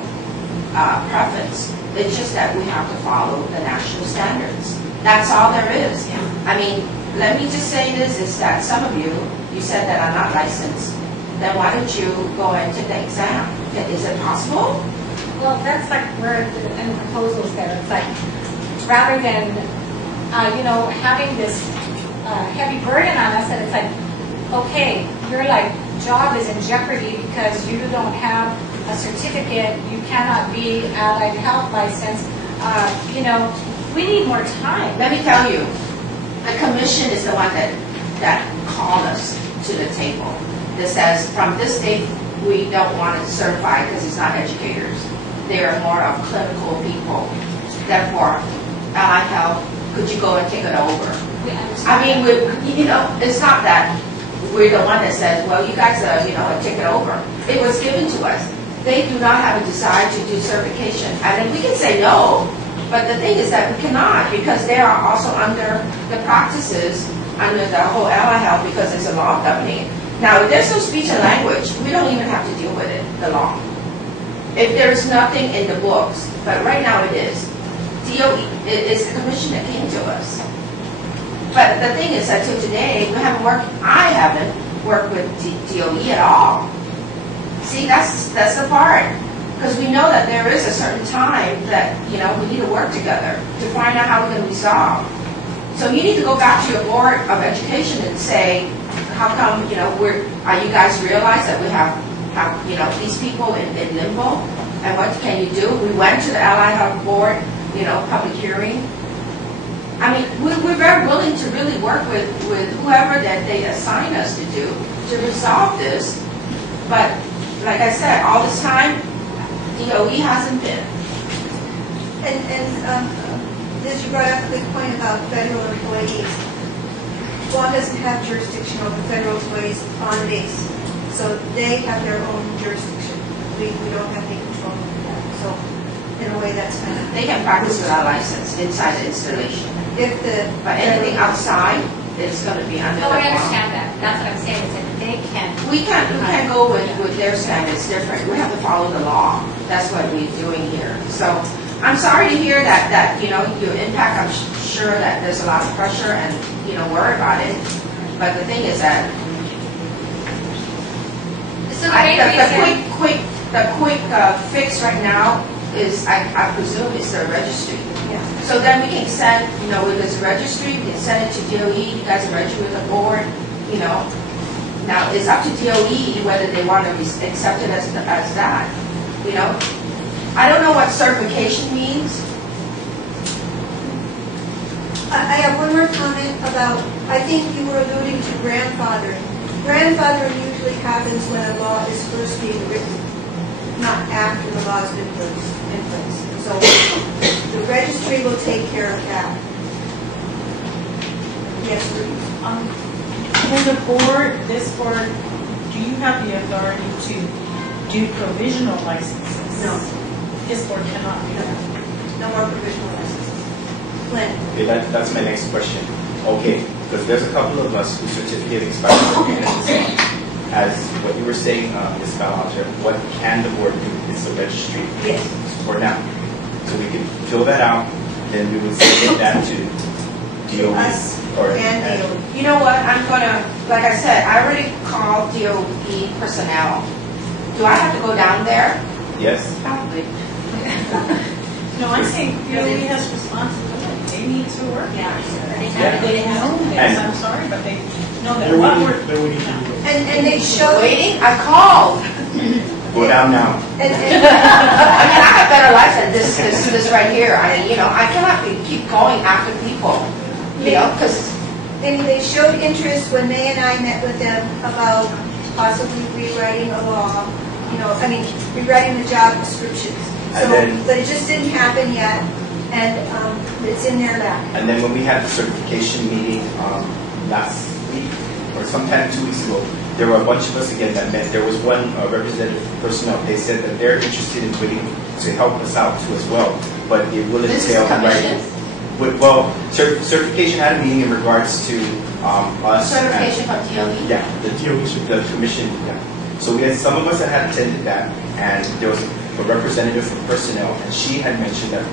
preference. It's just that we have to follow the national standards. That's all there is. I mean, let me just say this, is that some of you said that are not licensed. Then why don't you go and take the exam? Is it possible? Well, that's like where in the proposals there. It's like, rather than, having this heavy burden on us, that it's like, okay, you're like job is in jeopardy because you don't have a certificate, you cannot be allied health license, we need more time. Let me tell you, the commission is the one that called us to the table. That says, from this date, we don't want it certified because it's not educators. They are more of clinical people. Therefore, allied health, could you go and take it over? We understand. I mean, it's not that we're the one that says, well, you guys, take it over. It was given to us. They do not have a desire to do certification. And then we can say no, but the thing is that we cannot because they are also under the practices, under the whole allied health because there's a law governing it. Now, if there's no speech and language, we don't even have to deal with it, the law. If there's nothing in the books, but right now it is. DOE is the commission that came to us. But the thing is that till today, I haven't worked with DOE at all. See, that's the part. Because we know that there is a certain time that, we need to work together to find out how we're going to resolve. So you need to go back to your board of education and say, how come, are you guys realize that we have these people in limbo? And what can you do? We went to the Allied Health Board, public hearing. I mean, we're very willing to really work with whoever that they assign us to do to resolve this. But like I said, all this time, DOE hasn't been. Liz, you brought up a good point about federal employees. Guam doesn't have jurisdiction over federal employees on base, so they have their own jurisdiction. We don't have any control over that. So in a way, that's kind of... They can practice without license inside the installation. But anything outside is going to be under the Oh, I law. understand that. That's what I'm saying, is that they can. We can't go with their standards different. We have to follow the law. That's what we're doing here. So I'm sorry to hear that your impact. I'm sure that there's a lot of pressure and worry about it. But the thing is that So the quick fix right now is I presume is the registry. Yeah. So then we can send with this registry, we can send it to DOE. You guys are registered with the board. Now it's up to DOE whether they want to accept it as that. I don't know what certification means. I have one more comment about, I think you were alluding to grandfathering. Grandfathering usually happens when a law is first being written, not after the law has been in place. So the registry will take care of that. Yes, Ruth? For the board, this board, do you have the authority to do provisional licenses? No. This board cannot do that. No more provisional licenses. Lynn? Okay, that's my next question. Okay, because there's a couple of us whose certificate expired. As what you were saying, Ms. Ballinger, what can the board do? It's the registry. Yes. For now. So we can fill that out, then we would submit that to DOE. Us and DOE. You know what? I'm gonna, like I said, I already called DOE personnel. Do I have to go down there? Yes. Probably. No, I'm saying DOE has responsibility. They need to work. Yeah. They know this, And- I'm sorry, but they know that They're what waiting, we're... they're waiting to do it. And they show... Waiting? I called. Go down now. I mean, I have better life than this right here. I cannot keep going after people, because And they showed interest when May and I met with them about possibly rewriting a law, rewriting the job descriptions. So, And then- but it just didn't happen yet, and it's in their lap. And then when we had the certification meeting last week, or sometime 2 weeks ago, there were a bunch of us again that met. There was one representative personnel. They said that they're interested in willing to help us out too as well, but it will this is entail commission. Well, certification had a meeting in regards to us. Certification from DOE. Yeah, the commission. Yeah. So we had some of us that had attended that, and there was a representative from personnel, and she had mentioned that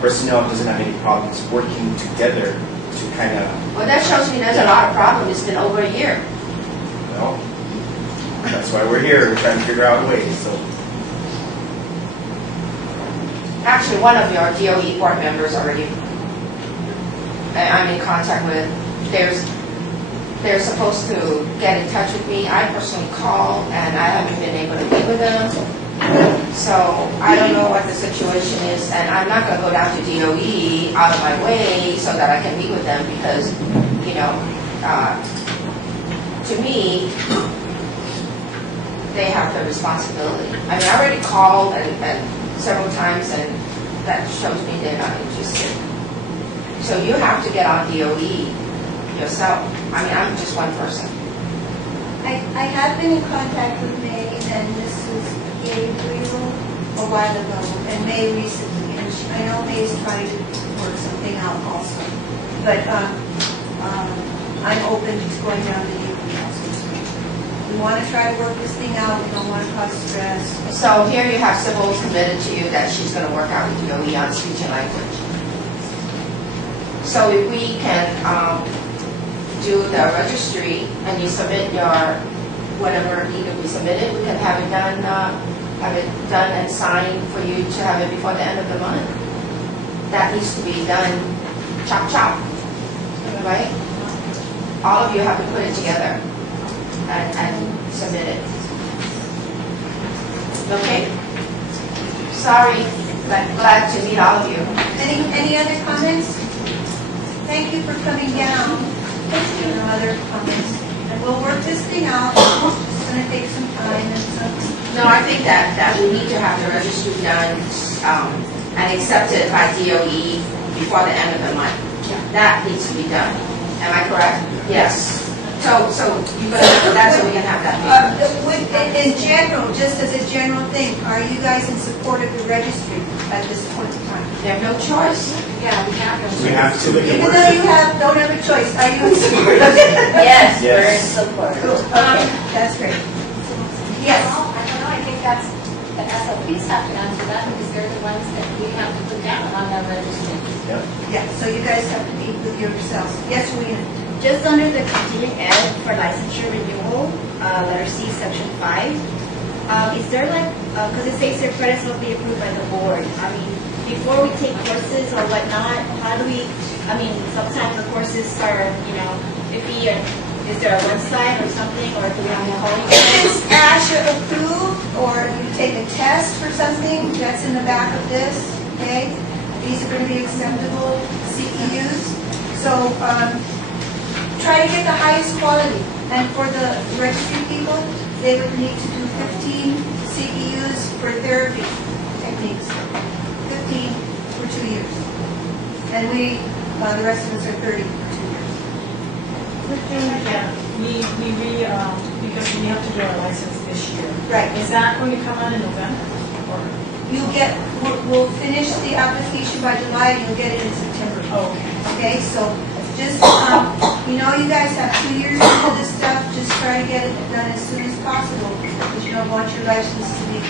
personnel doesn't have any problems working together to kind of. Well, that shows me there's a lot of problems. It's been over a year. Well, that's why we're here. We're trying to figure out ways. So Actually, one of your DOE board members already I'm in contact with. they're supposed to get in touch with me. I personally call, and I haven't been able to meet with them. So I don't know what the situation is, and I'm not going to go down to DOE out of my way so that I can meet with them because, you know, to me, they have the responsibility. I mean, I already called and several times, and that shows me they're not interested. So you have to get on DOE yourself. I mean, I'm just one person. I have been in contact with May and Mrs. Gabriel a while ago, and May recently, and I know May is trying to work something out also. But I'm open to going down to the also. We want to try to work this thing out. We don't want to cause stress. So here you have Sybil committed to you that she's going to work out with DOE on speech and language. So if we can do the registry and you submit your whatever needed to be submitted, we can have it done and signed for you to have it before the end of the month. That needs to be done chop chop, right? All of you have to put it together and submit it. Okay? Sorry, but glad to meet all of you. Any other comments? Thank you for coming down. You know, other comments. And we'll work this thing out. It's going to take some time and some. No, I think that we need to have the registry done and accepted by DOE before the end of the month. That needs to be done. Am I correct? Yes. So you better, that's when we can have that meeting. In general, just as a general thing, are you guys in support of the registry at this point in time? They have no choice. Yeah, we have to. We have to make it Even work. though you don't have a choice, are you in support of it? Yes, Yes. we're in support. Okay, that's great. Yes. Well, I don't know, I think that's, the SLPs have to answer that because they're the ones that we have to put down on the registry. Yep. Yeah, so you guys have to meet with yourselves. Yes, Rowena? Just under the continuing ed for licensure renewal, letter C, section 5, is there like, because it says their credits will be approved by the board. I mean, before we take courses or whatnot, how do we, I mean, sometimes the courses are, you know, iffy, and is there a website or something, or do we have to call you If guys? it's ASHA approved, or you take a test for something, that's in the back of this, okay? These are going to be acceptable CEUs. So try to get the highest quality. And for the registry people, they would need to do 15 CEUs for therapy techniques. 15 for 2 years. And we, the rest of us are 30 for 2 years. Yeah, because we have to do our license this year. Right. Is that going to come out in November? Or, We'll finish the application by July and you'll get it in September. oh, okay. Okay, so just, you know, you guys have 2 years to do this stuff. Just try to get it done as soon as possible because you don't want your license to be.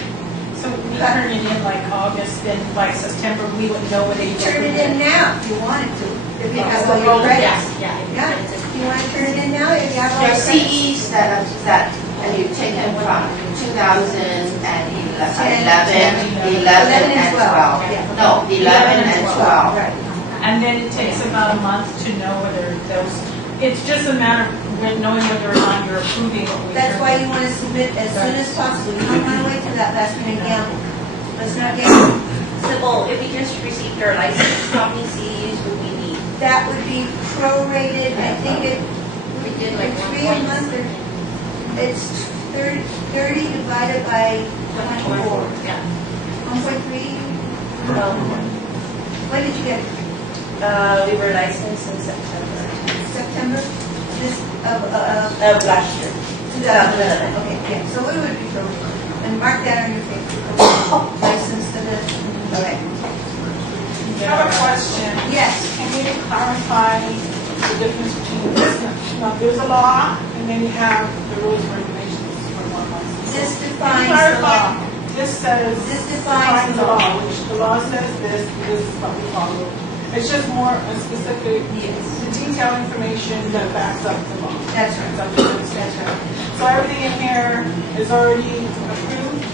So we turn it in like August, then by September we would know what You age. turn it in now if you wanted to. If you have all Oh, your credits. Yeah. Yeah, if you want to turn it in now, if you have all There your are credits. CEs that and you've taken from 2011 and 12. Yeah. No, 11 and 12. Right. And then it takes about a month to know whether those, it's just a matter of knowing whether or not you're approving what we. That's why you want to submit as soon as possible. You don't want to wait till that last minute gamble. Let's not gamble. Sybil, if we just received our license, how many CEUs would we need? That would be prorated. I think We did like 3 a month or it's 30 divided by 24. Yeah. 1.3. When did you get it? We were licensed in September September? This of last year. 2011. Okay, yeah. So it would be prorated. And mark that on your paper. License to the. Okay. I have a question. Yes. Can you clarify the difference between this? Now, there's a law, and then you have the rules and regulations for one license. This Can you defines the clarify? law. This says, This defines the law, which the law says this, and this is what we follow. It's just more a specific, detailed information that backs up the law. That's right. Is that what you're saying? That's right. So everything in here is already approved?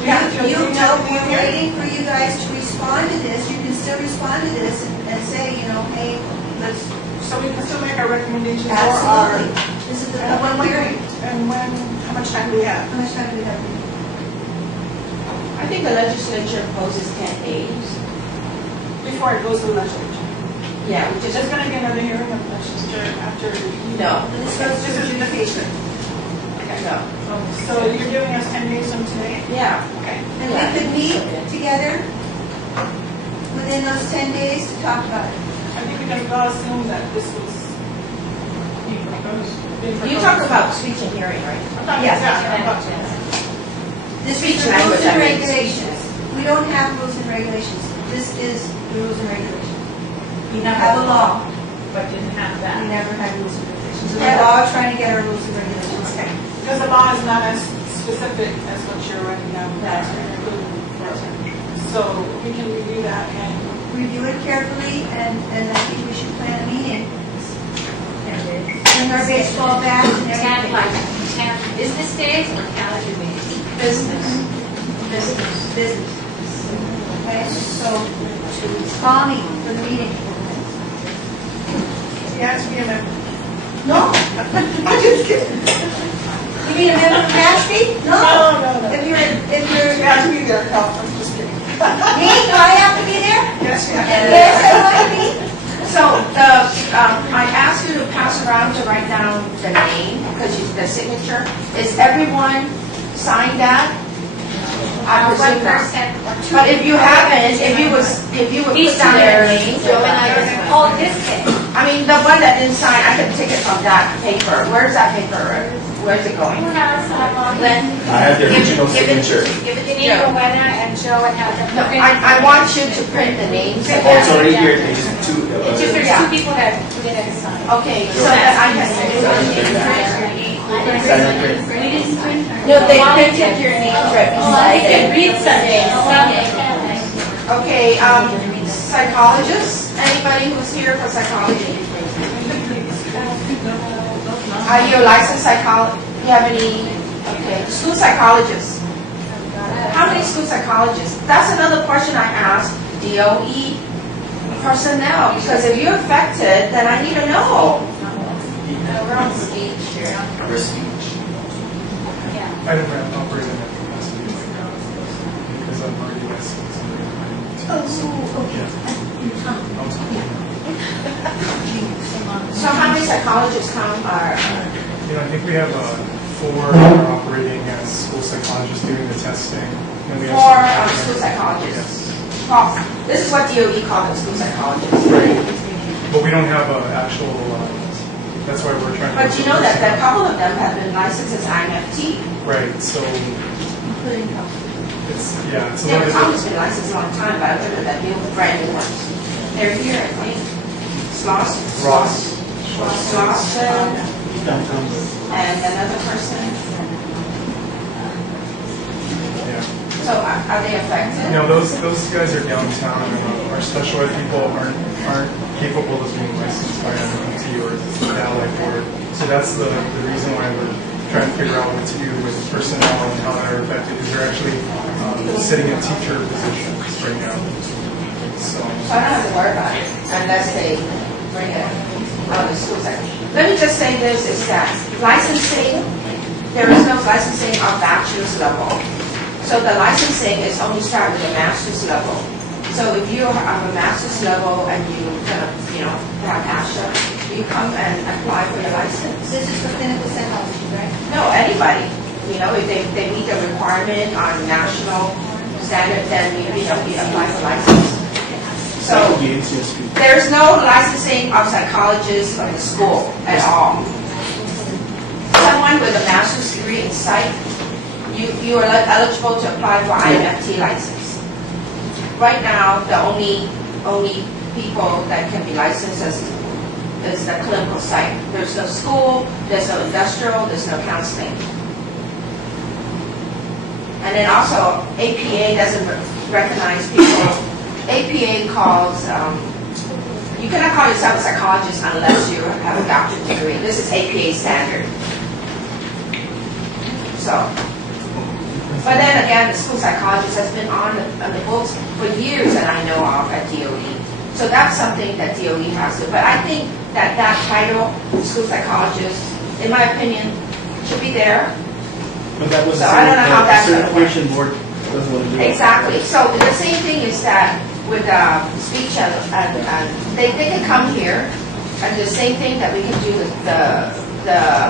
We have to You approve know, everything we're in here? waiting for you guys to respond to this. You can still respond to this and say, you know, hey, let's So we can still make our recommendations or Absolutely. This is a public hearing. And when, how much time do we have? How much time do we have? I think the legislature imposes 10 days. Before it goes to the legislature. Yeah, we Just just, gonna get another hearing of legislature after. no, This goes to adjudication. no. So you're giving us 10 days from today? Yeah. Okay. And we could meet together within those 10 days to talk about it. I think we can all assume that this was being proposed. You talk about speech and hearing, right? Yes. Yeah, I'm about to. This Speech is the rules language, and I mean, regulations. We don't have rules and regulations. This is the rules and regulations. You We have a law. but didn't have We that. never had rules and regulations. So we're all trying to get our rules and regulations. Okay. Because the law is not as specific as what you're writing down. That's So we can review that and Review it carefully, and I think we should plan a meeting. Bring our baseball bats and 10, everything. like 10 business days or calendar days? Business. Business. Okay, so call me for the meeting. he has to be a member. No, I'm just kidding. You mean a member of Mashpee? No. No. If you're, You have to be there, Cal. I'm just kidding. me, do I have to be there? Yes, you have. Yes, I want to be. So I asked you to pass around to write down the name, because the signature. Is everyone signed that? I One presume not. person or two. But if you haven't, if you would These put down two their there. name. Oh, this day. I mean, the one that didn't sign, I can take it from that paper. Where's that paper? Where's it going? Who has Glenn? I have the original Give it- signature. Give it You to need Joe. Rowena and Joe and have them. No, I want you to print the names. Oh, it's already here, there's just two. It's just there's Yeah. two people that we didn't sign. Okay, so that I can. No, they printed your name right beside can it. read Sunday. Okay, psychologists, anybody who's here for psychology? Are you a licensed psychologist? You have any, okay, school psychologists? How many school psychologists? That's another question I asked DOE personnel, because if you're affected, then I need to know. We're on speech here. For speech. I don't have operating at capacity right now because I'm already licensed. So how many psychologists come are? I think we have 4 that are operating as school psychologists doing the testing. And we have 4 some- school psychologists. Yes. Well, this is what DOE called them, school psychologists. Right. But we don't have an actual, that's why we're trying to. But you know that a couple of them have been licensed as IMFT. Right, so Including it's, yeah, it's a Yeah, little Tom's bit. been licensed a long time, but I remember that new brand new ones. They're here, I think. Ross. Slauson, and another person. Yeah. So are they affected? No, those guys are downtown, and our special ed people aren't capable of being licensed by MMT or the Allied Board. So that's the reason why we're trying to figure out what to do with personnel and how they're affected, because they're actually sitting in teacher positions right now. So, So I don't have to worry about it unless they bring it out of the school sector. Let me just say this, is that licensing, there is no licensing on bachelor's level. So the licensing is only start with a master's level. So if you have a master's level and you kind of, have ASHA, you come and apply for your license. This is for clinical psychology, right? No, anybody. If they meet the requirement on national standard, then you apply for license. So there's no licensing of psychologists of the school at all. Someone with a master's degree in psych, you are eligible to apply for IMFT license. Right now, the only people that can be licensed is the clinical psych. There's no school, there's no industrial, there's no counseling. And then also, APA doesn't recognize people. APA calls, you cannot call yourself a psychologist unless you have a doctorate degree. This is APA standard. So, but then again, the school psychologist has been on the books for years that I know of at DOE. So that's something that DOE has to, but I think that title, school psychologist, in my opinion, should be there. But that was So I don't know how that's the gonna work. certification board doesn't want to do it. Exactly. So the same thing is that with speech and they can come here, and the same thing that we can do with the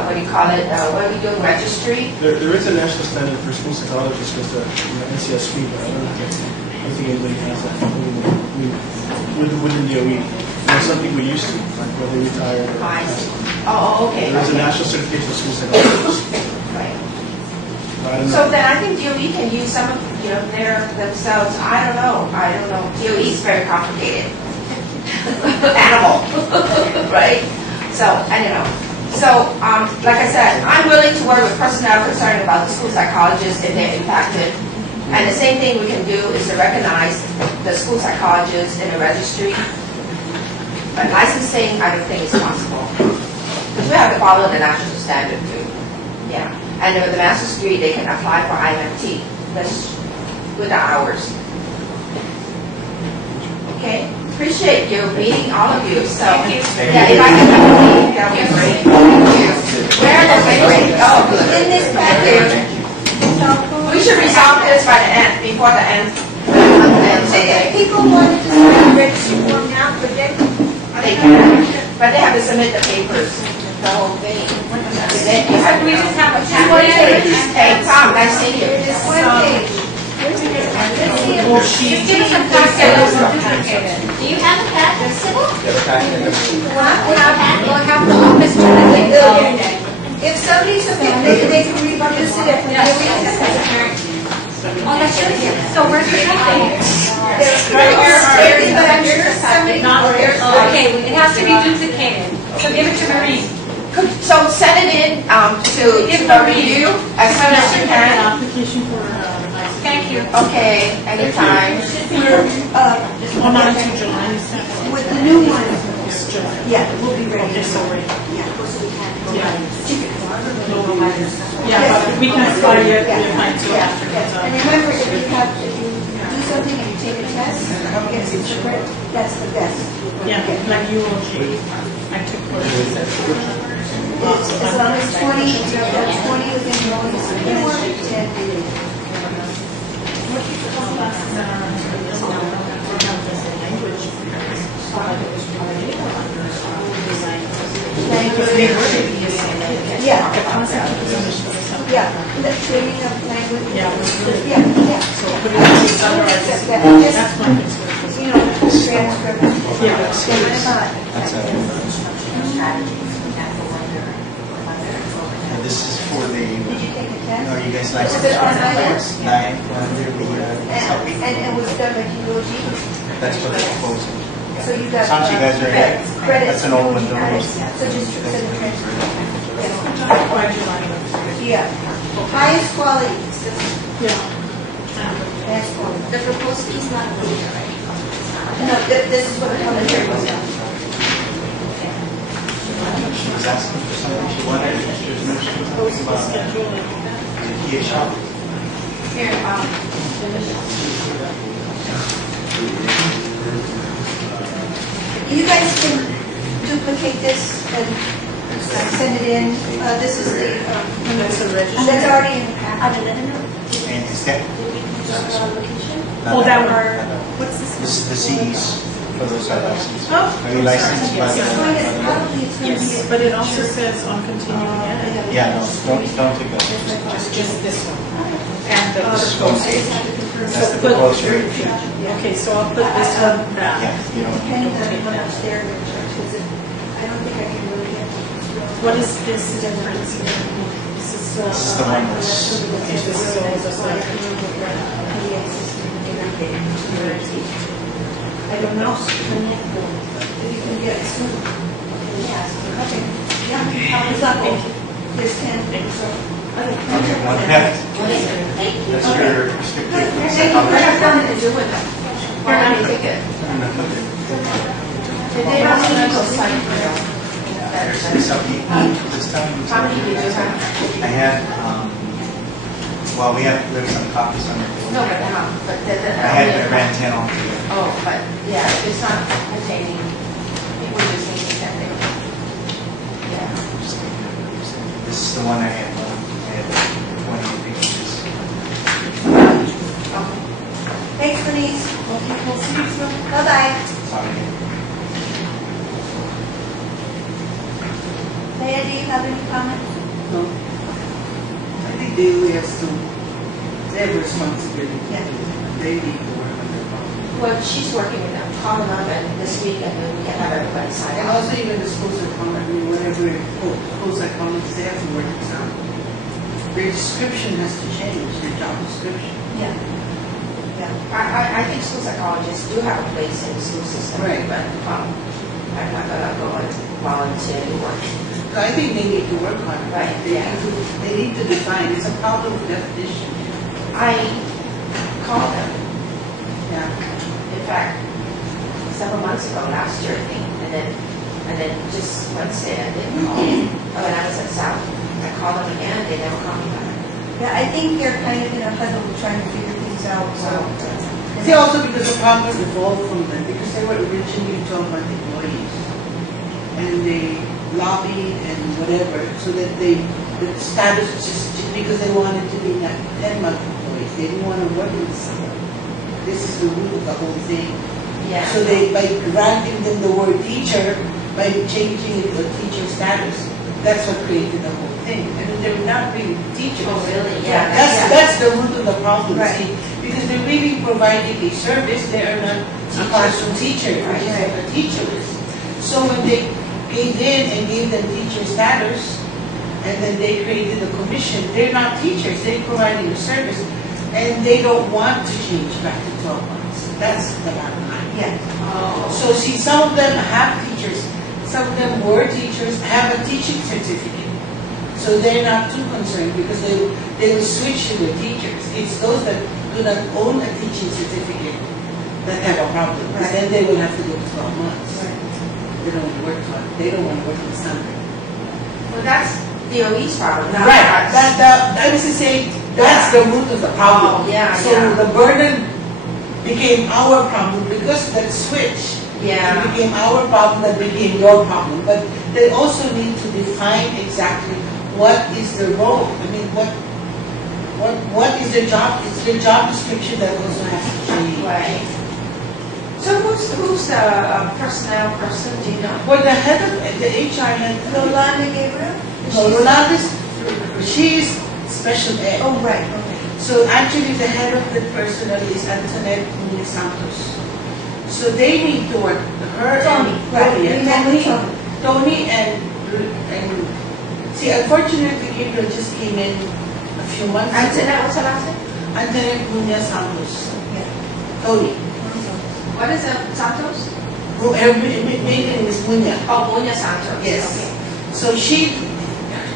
what do you call it? What are we doing? Registry. There is a national standard for school psychologists, just NCSP, but I don't think anybody has that. Within DOE, there's something we used to, like when they retired. I see. Oh, okay. There's a Okay. national certification of school psychologists. Right. But I don't So know. then I think DOE can use some of, their themselves. I don't know. DOE is very complicated. Animal. Right? So, I don't know. So, like I said, I'm willing to work with personnel concerned about the school psychologists if they're impacted. And the same thing we can do is to recognize the school psychologists in the registry. But licensing, I don't think is possible. Because we have to follow the national standard too. Yeah. And with the master's degree, they can apply for IMT. That's with the hours. Okay? Appreciate you meeting all of you. So, yeah, if I can have a meeting, that would be great. Where are the great? Oh, good. In this package. We should resolve this by the end, before the end. If people wanted to sign the registry form now, but then They can, but they have to submit the papers, the whole thing. So we just have a Just one tablet. page. Hey, Tom, nice seeing you. just one page. Let's see if Just give us a packet. Do you have a packet, Sybil? We'll have the office turn it in. if somebody's offended, they can reproduce it if they Oh, that's good. So where's the packet? Okay, it has to be duplicated. So give it to Marie. So send it in to review as soon as you can. Application for license. Thank you. Okay, anytime. Oh, not until July. With the new one, It's July. yeah, we'll be ready. Okay, so ready. Yeah, so we can. Yeah, but we can apply it, we apply it till Yeah, after yes. it's And remember, if you do something and you take a test, get a certificate, that's the best. Yeah, like UOG. I took courses at As long as 20, if you've got 20 within your own framework, then yeah, the training of language. Yeah, it was really Yeah, yeah. So put it into summarize. That's That's my concern. you know, transcript. Yeah, that's good. And this is for the, Did you take a test? are you guys Was licensed? it online? Nine, And it was done by UOG? that's what they're proposing. So you got. Sounds you guys are in. Credits. That's an old one, don't So just send a transcript. By July. Yeah. Highest quality, it says, Yeah. highest quality. The proposed fee is not clear, right? No, this is what the public hearing was on. She was asking for something she wanted. She was mentioning something about the PHL. Here, You guys can duplicate this and send it in. This is the, that's already in the packet. And is that? Oh, that one. What's this? This is the CEs for those that are licensed. Oh. Are you licensed by It's going to, probably it's going to Yes, be. but it also says on continuing ed. Yeah, no, don't take that. Just this one. And the This is one proposed. page. That's the But- proposed rate. Okay, so I'll put this one back. Yeah, you know. Depending on how much they're going to charge, because I don't think I can really get. What is this difference here? This is This is the one that's. okay, this is all the stuff. I don't know. If you can get it soon. Okay. Yeah, it's not big. There's 10. So. Okay, one half. That's your restricted Thank you. I psychology. have nothing to do with them. Why don't you take it? They don't need to go sign for them. How many did you have? I had, well, we have some copies on it. No, but I ran 10 on. Oh, but yeah, if it's not pertaining, people just need to send it. the one I had, and 20 pages. Thanks, Bernice. We'll see you soon. Bye-bye. Sorry. Leah, do you have any comments? No. I think they only have to, they have responsibility. Yeah. They need to work on their problem. Well, she's working with them, call them up and this week and then we can have everybody sign And off. also even the school psychology, I mean, whatever school psychologists, they have to work this out. Their description has to change, their job description. Yeah. Yeah. I think school psychologists do have a place in the school system, Right. but I'm not gonna go and volunteer to work. So I think they need to work on it. Right, They, yeah. they need to define, it's a problem of definition. I called them, Yeah. in fact, several months ago, last year, I think, and then just Wednesday, I didn't call them. When I was at South, I called them again, they never called me back. Yeah, I think they're kind of in a huddle trying to figure things out, so. See, also because the problem evolved from them, because they were originally 12-month employees. And they lobbied and whatever, so that the status just because they wanted to be not 10-month employees. They didn't want to work in the summer. This is the root of the whole thing. Yeah. So they, by granting them the word teacher, by changing it to a teacher status, that's what created the whole thing. I mean, they're not really teachers. Oh, really? Yeah. That's the root of the problem, Right. see, because they're really providing a service. They are not a classroom teacher, which is what a teacher is. So when they gave in and gave them teacher status, and then they created a commission, they're not teachers. They're providing a service, and they don't want to change back to 12 months. That's the bottom line. Yeah. Oh. So see, some of them have teachers, some of them were teachers, have a teaching certificate. So they're not too concerned because they will switch to their teachers. It's those that do not own a teaching certificate that have a problem. Because then they will have to go to 12 months. They don't want to work on, they don't want to work in the summer. Well, that's DOE's problem, not Right. ours. I was to say, that's the root of the problem. Oh, yeah, So yeah. the burden became our problem because that switch. Yeah. It became our problem, that became your problem. But they also need to define exactly what is their role. I mean, what is their job? It's their job description that also has to change. Right. So who's the personnel person, do you know? Well, the head of the HR head. Yolanda Gabriel? No, Yolanda's, she's special ed. Oh, right, okay. So actually, the head of the personnel is Antoinette Muñoz Santos. So they need to work. Her Tony, and right. Tony, We met with Tony. Tony and see, unfortunately, Gabriel just came in a few months ago. Antoinette, what's her last name? Antoinette Muñoz Santos. Yeah. Tony. What is it, Santos? Who her maiden name is Muñoz. Oh, Muñoz Santos. Yes. Okay. So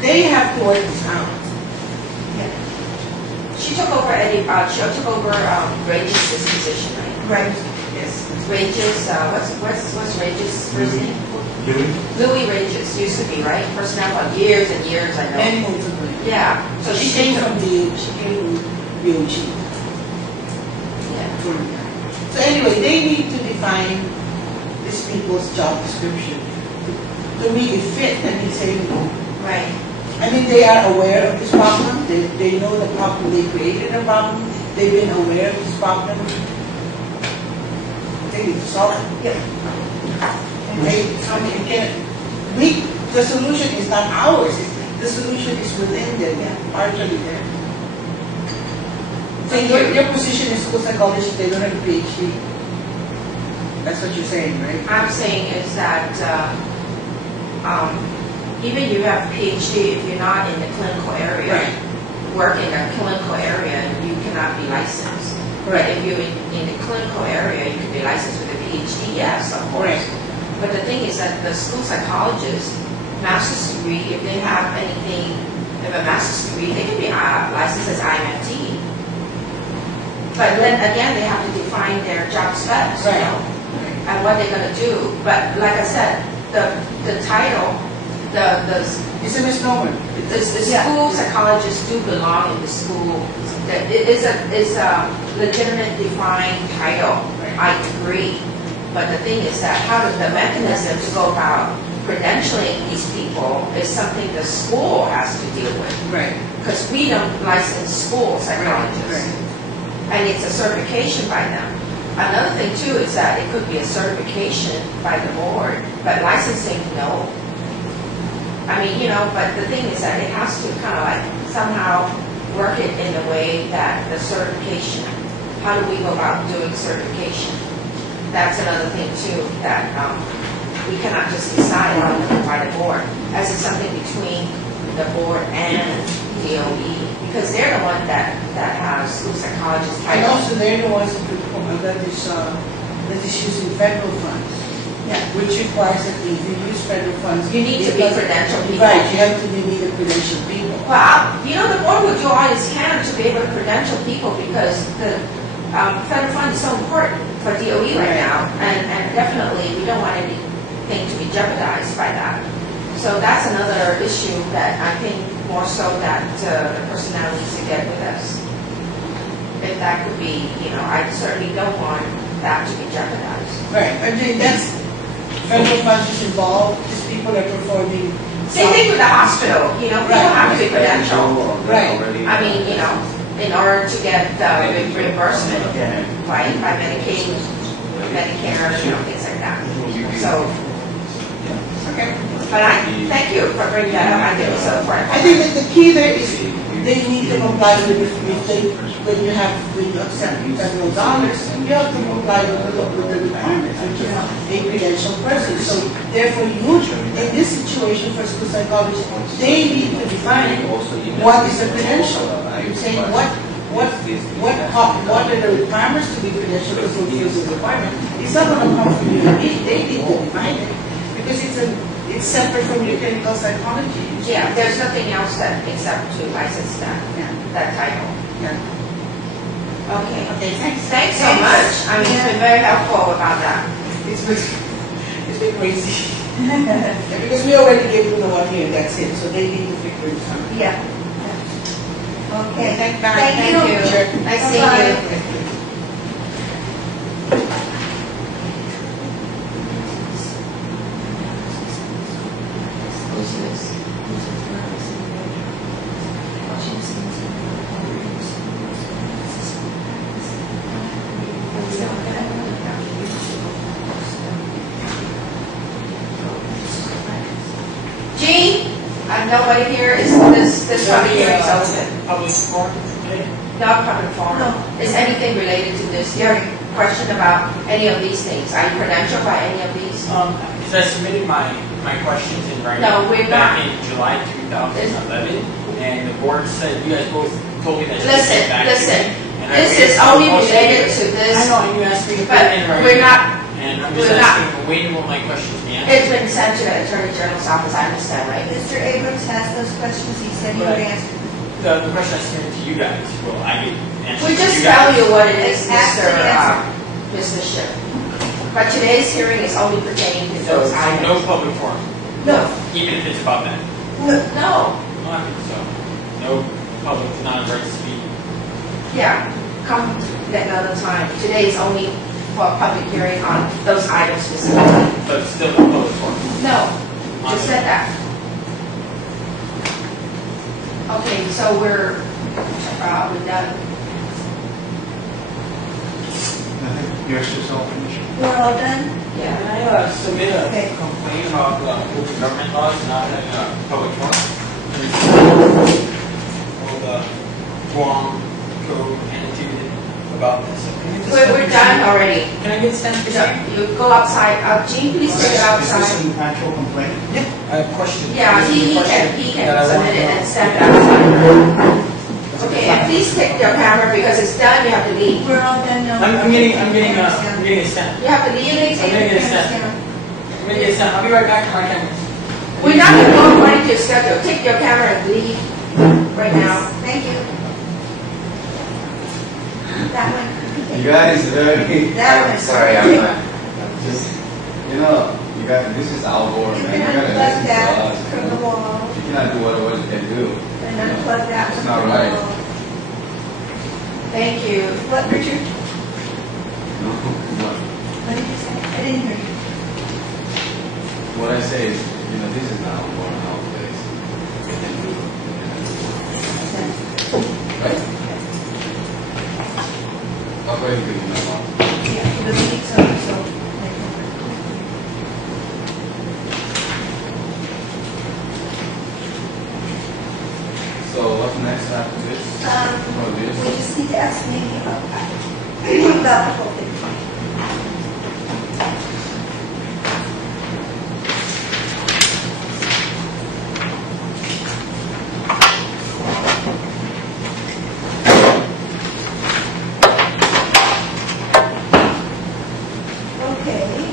they have to work this out. Yeah. She took over she took over Regis' position, right? Right. Yes. Regis, what's Regis' first name? Louis? Louis Regis used to be, right? Personnel for years and years, I know. And multiple. Yeah. So she came from BOG. Yeah. So anyway, they need to define these people's job description to really fit and be saying, Right. I mean, they are aware of this problem. They know the problem. They created a problem. They've been aware of this problem. They need to solve it. Yep. And the solution is not ours. The solution is within them, partially there. So your position is school psychologist, they don't have a PhD. That's what you're saying, right? I'm saying is that even you have PhD, if you're not in the clinical area, Right. work in a clinical area, you cannot be licensed. But if you're in the clinical area, you can be licensed with a PhD, yes, of course. Right. But the thing is that the school psychologist, master's degree, if they have anything, if a master's degree, they can be licensed as IMFT. But then again, they have to define their job specs, you Right. know, and what they're going to do. But like I said, the title, It's a misnomer. the school psychologists do belong in the school. It's a legitimate defined title. I agree. But the thing is that how does the mechanism to go about credentialing these people is something the school has to deal with. Right. Because we don't license school psychologists. Right. And it's a certification by them. Another thing too is that it could be a certification by the board, but licensing, no. I mean, but the thing is that it has to kind of like somehow work it in a way that the certification, how do we go about doing certification? That's another thing too, that we cannot just decide on by the board, as it's something between the board and DOE, because they're the one that has school psychologists. And also, they're the ones that is using federal funds. Yeah. Which requires that if you use federal funds, You need to be credentialed people. Right, you have to be the credentialed people. Well, the board would do all its can to be able to credential people because the federal fund is so important for DOE right now, and definitely we don't want anything to be jeopardized by that. So that's another issue that I think more so that the personnel needs to get with us. If that could be, I certainly don't want that to be jeopardized. Right, I think that's federal funds is involved, these people are performing. Same thing with the hospital, people have to be credentialed. Right. I mean, in order to get reimbursement, right, by Medicaid, Medicare, things like that. So, Okay. but I thank you for bringing that up. I think it's so important. I think that the key there is they need to comply with when you accept federal dollars, you have to comply with the requirements, which is a credentialed person. So therefore, in this situation for school psychologists, they need to define what is a credential. I'm saying what are the requirements to be credentialed to fulfill the requirement. It's not going to come from you. They need to define it because it's separate from your clinical psychology. Yeah, there's nothing else except to license that title. Yeah. Okay. Okay, thanks. Thanks so much. I mean, it's been very helpful about that. It's been crazy. Because we already gave them the 1 year, that's it. So they need to figure it out. Yeah. Okay. Thank Thank you. you. Sure. Nice seeing Bye-bye. you. Gene, nobody here. Is this public hearing is open? Public forum? Not public forum. Is anything related to this? Do you have a question about any of these things? Are you credentialed by any of these? Because I submitted my questions in writing No, we're back not. in July 2011, and the board said, you guys both told me that you would Listen, get back to listen. me. And I This waited is for only almost a related year. to this. I know, and you asked me to put But it in writing. we're not. And I'm just we're not. asking, when will my questions be answered? It's been sent to the Attorney General's office. I understand, right? Mr. Abrams has those questions, he said he would Right. answer. The question I submitted to you guys, will I get answered We from just you tell guys? you what it is, Ask the Mr. Schiff. But today's hearing is only pertaining to So, those items. no public forum, No. even if it's about that? No. No, I think so. No public, not right to speak. Yeah, come at another time. Today is only for a public hearing on those items specifically. But still no public forum. No, just said that. Okay, so we're done. I think the extra's all finished. We're all done? Yeah. Can I submit a Okay. complaint about local government laws not having a public forum? Or the Guam code annotated about this? We're done already. Can I get sent to So you go outside. Gene, please take it Is this outside. an actual complaint? I have a question. Yeah, This is he a question can that I want submit to it know. and send it outside. Okay, and please take your camera because it's done. You have to leave. We're all done now. I'm getting a stamp. You have to leave. I'm gonna get a stamp. I'm gonna get a stamp. I'll be right back to my camera. We're not going to go according to your schedule. Take your camera and leave right now. Thank you. That one. You guys very. That one. I'm sorry, I'm just. You guys. This is our board, You man. You can gotta unplug listen to that us. from the wall You cannot do what you can do. and unplug that It's one not from the right. wall. Thank you. What, Richard? No. What did you say? I didn't hear you. what I say is, this is not one of our place. We can do right? According to the law. Yeah, the meeting, so. So what's next after this? Or We this? just need to ask me about the whole thing. Okay.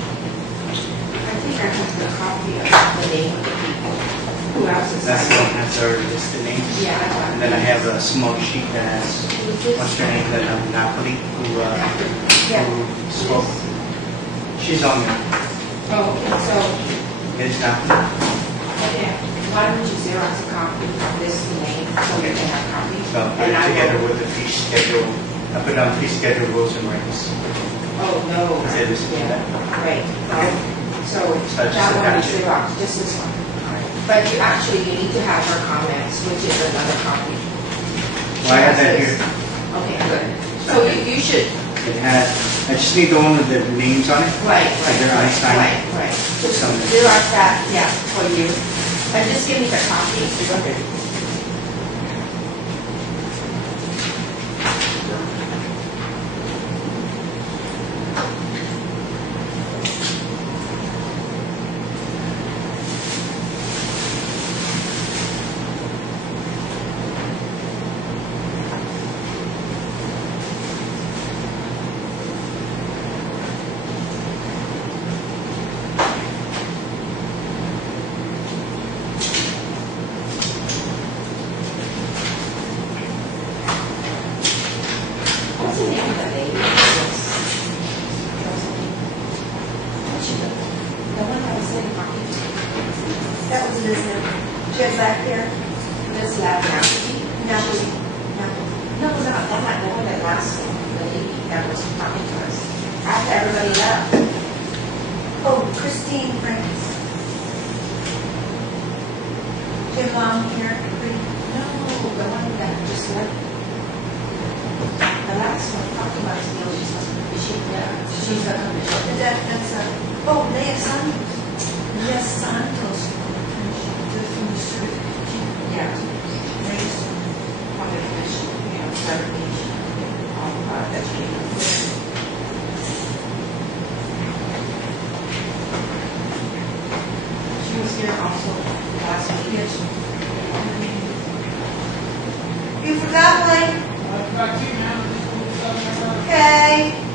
I think I have the copy of the name of the people. Who else is That's the that? one that's already listed names. Yeah, I got it. And then I have a small sheet that has, what's her name, that Napoli, who spoke. She's on there. Oh, okay, so, It's Napoli. okay, why don't you Xerox a copy of this name so we can have copies? So put And it I together will- with the fee schedule. I put down fee schedule, rules and regs. Oh, no. Is it listed in that? Right, so So just that one attach is it. Xerox, just this one. But you actually, you need to have her comments, which is another copy. Well, I have that here. Okay, good. So you should, It has, I just need the one with the names on it. right, So they're unsigned. right. Some- Xerox that, yeah, for you. And just give me the copy. Okay. What's the name of the lady? The one that was sitting talking to me. That was Liz. She had black hair. Miss Labnowski? Napoli. No, not that, the one that last, the lady that was talking to us. After everybody left. Oh, Christine Franks. She had long hair. No, the one that just left. The last one talking about is Neil, she's the commissioner. That's oh, Leah Santos. Leah Santos. From the certification. Yeah. On the commission, clarification on education. She was here also last week. Yes. You forgot one? Okay.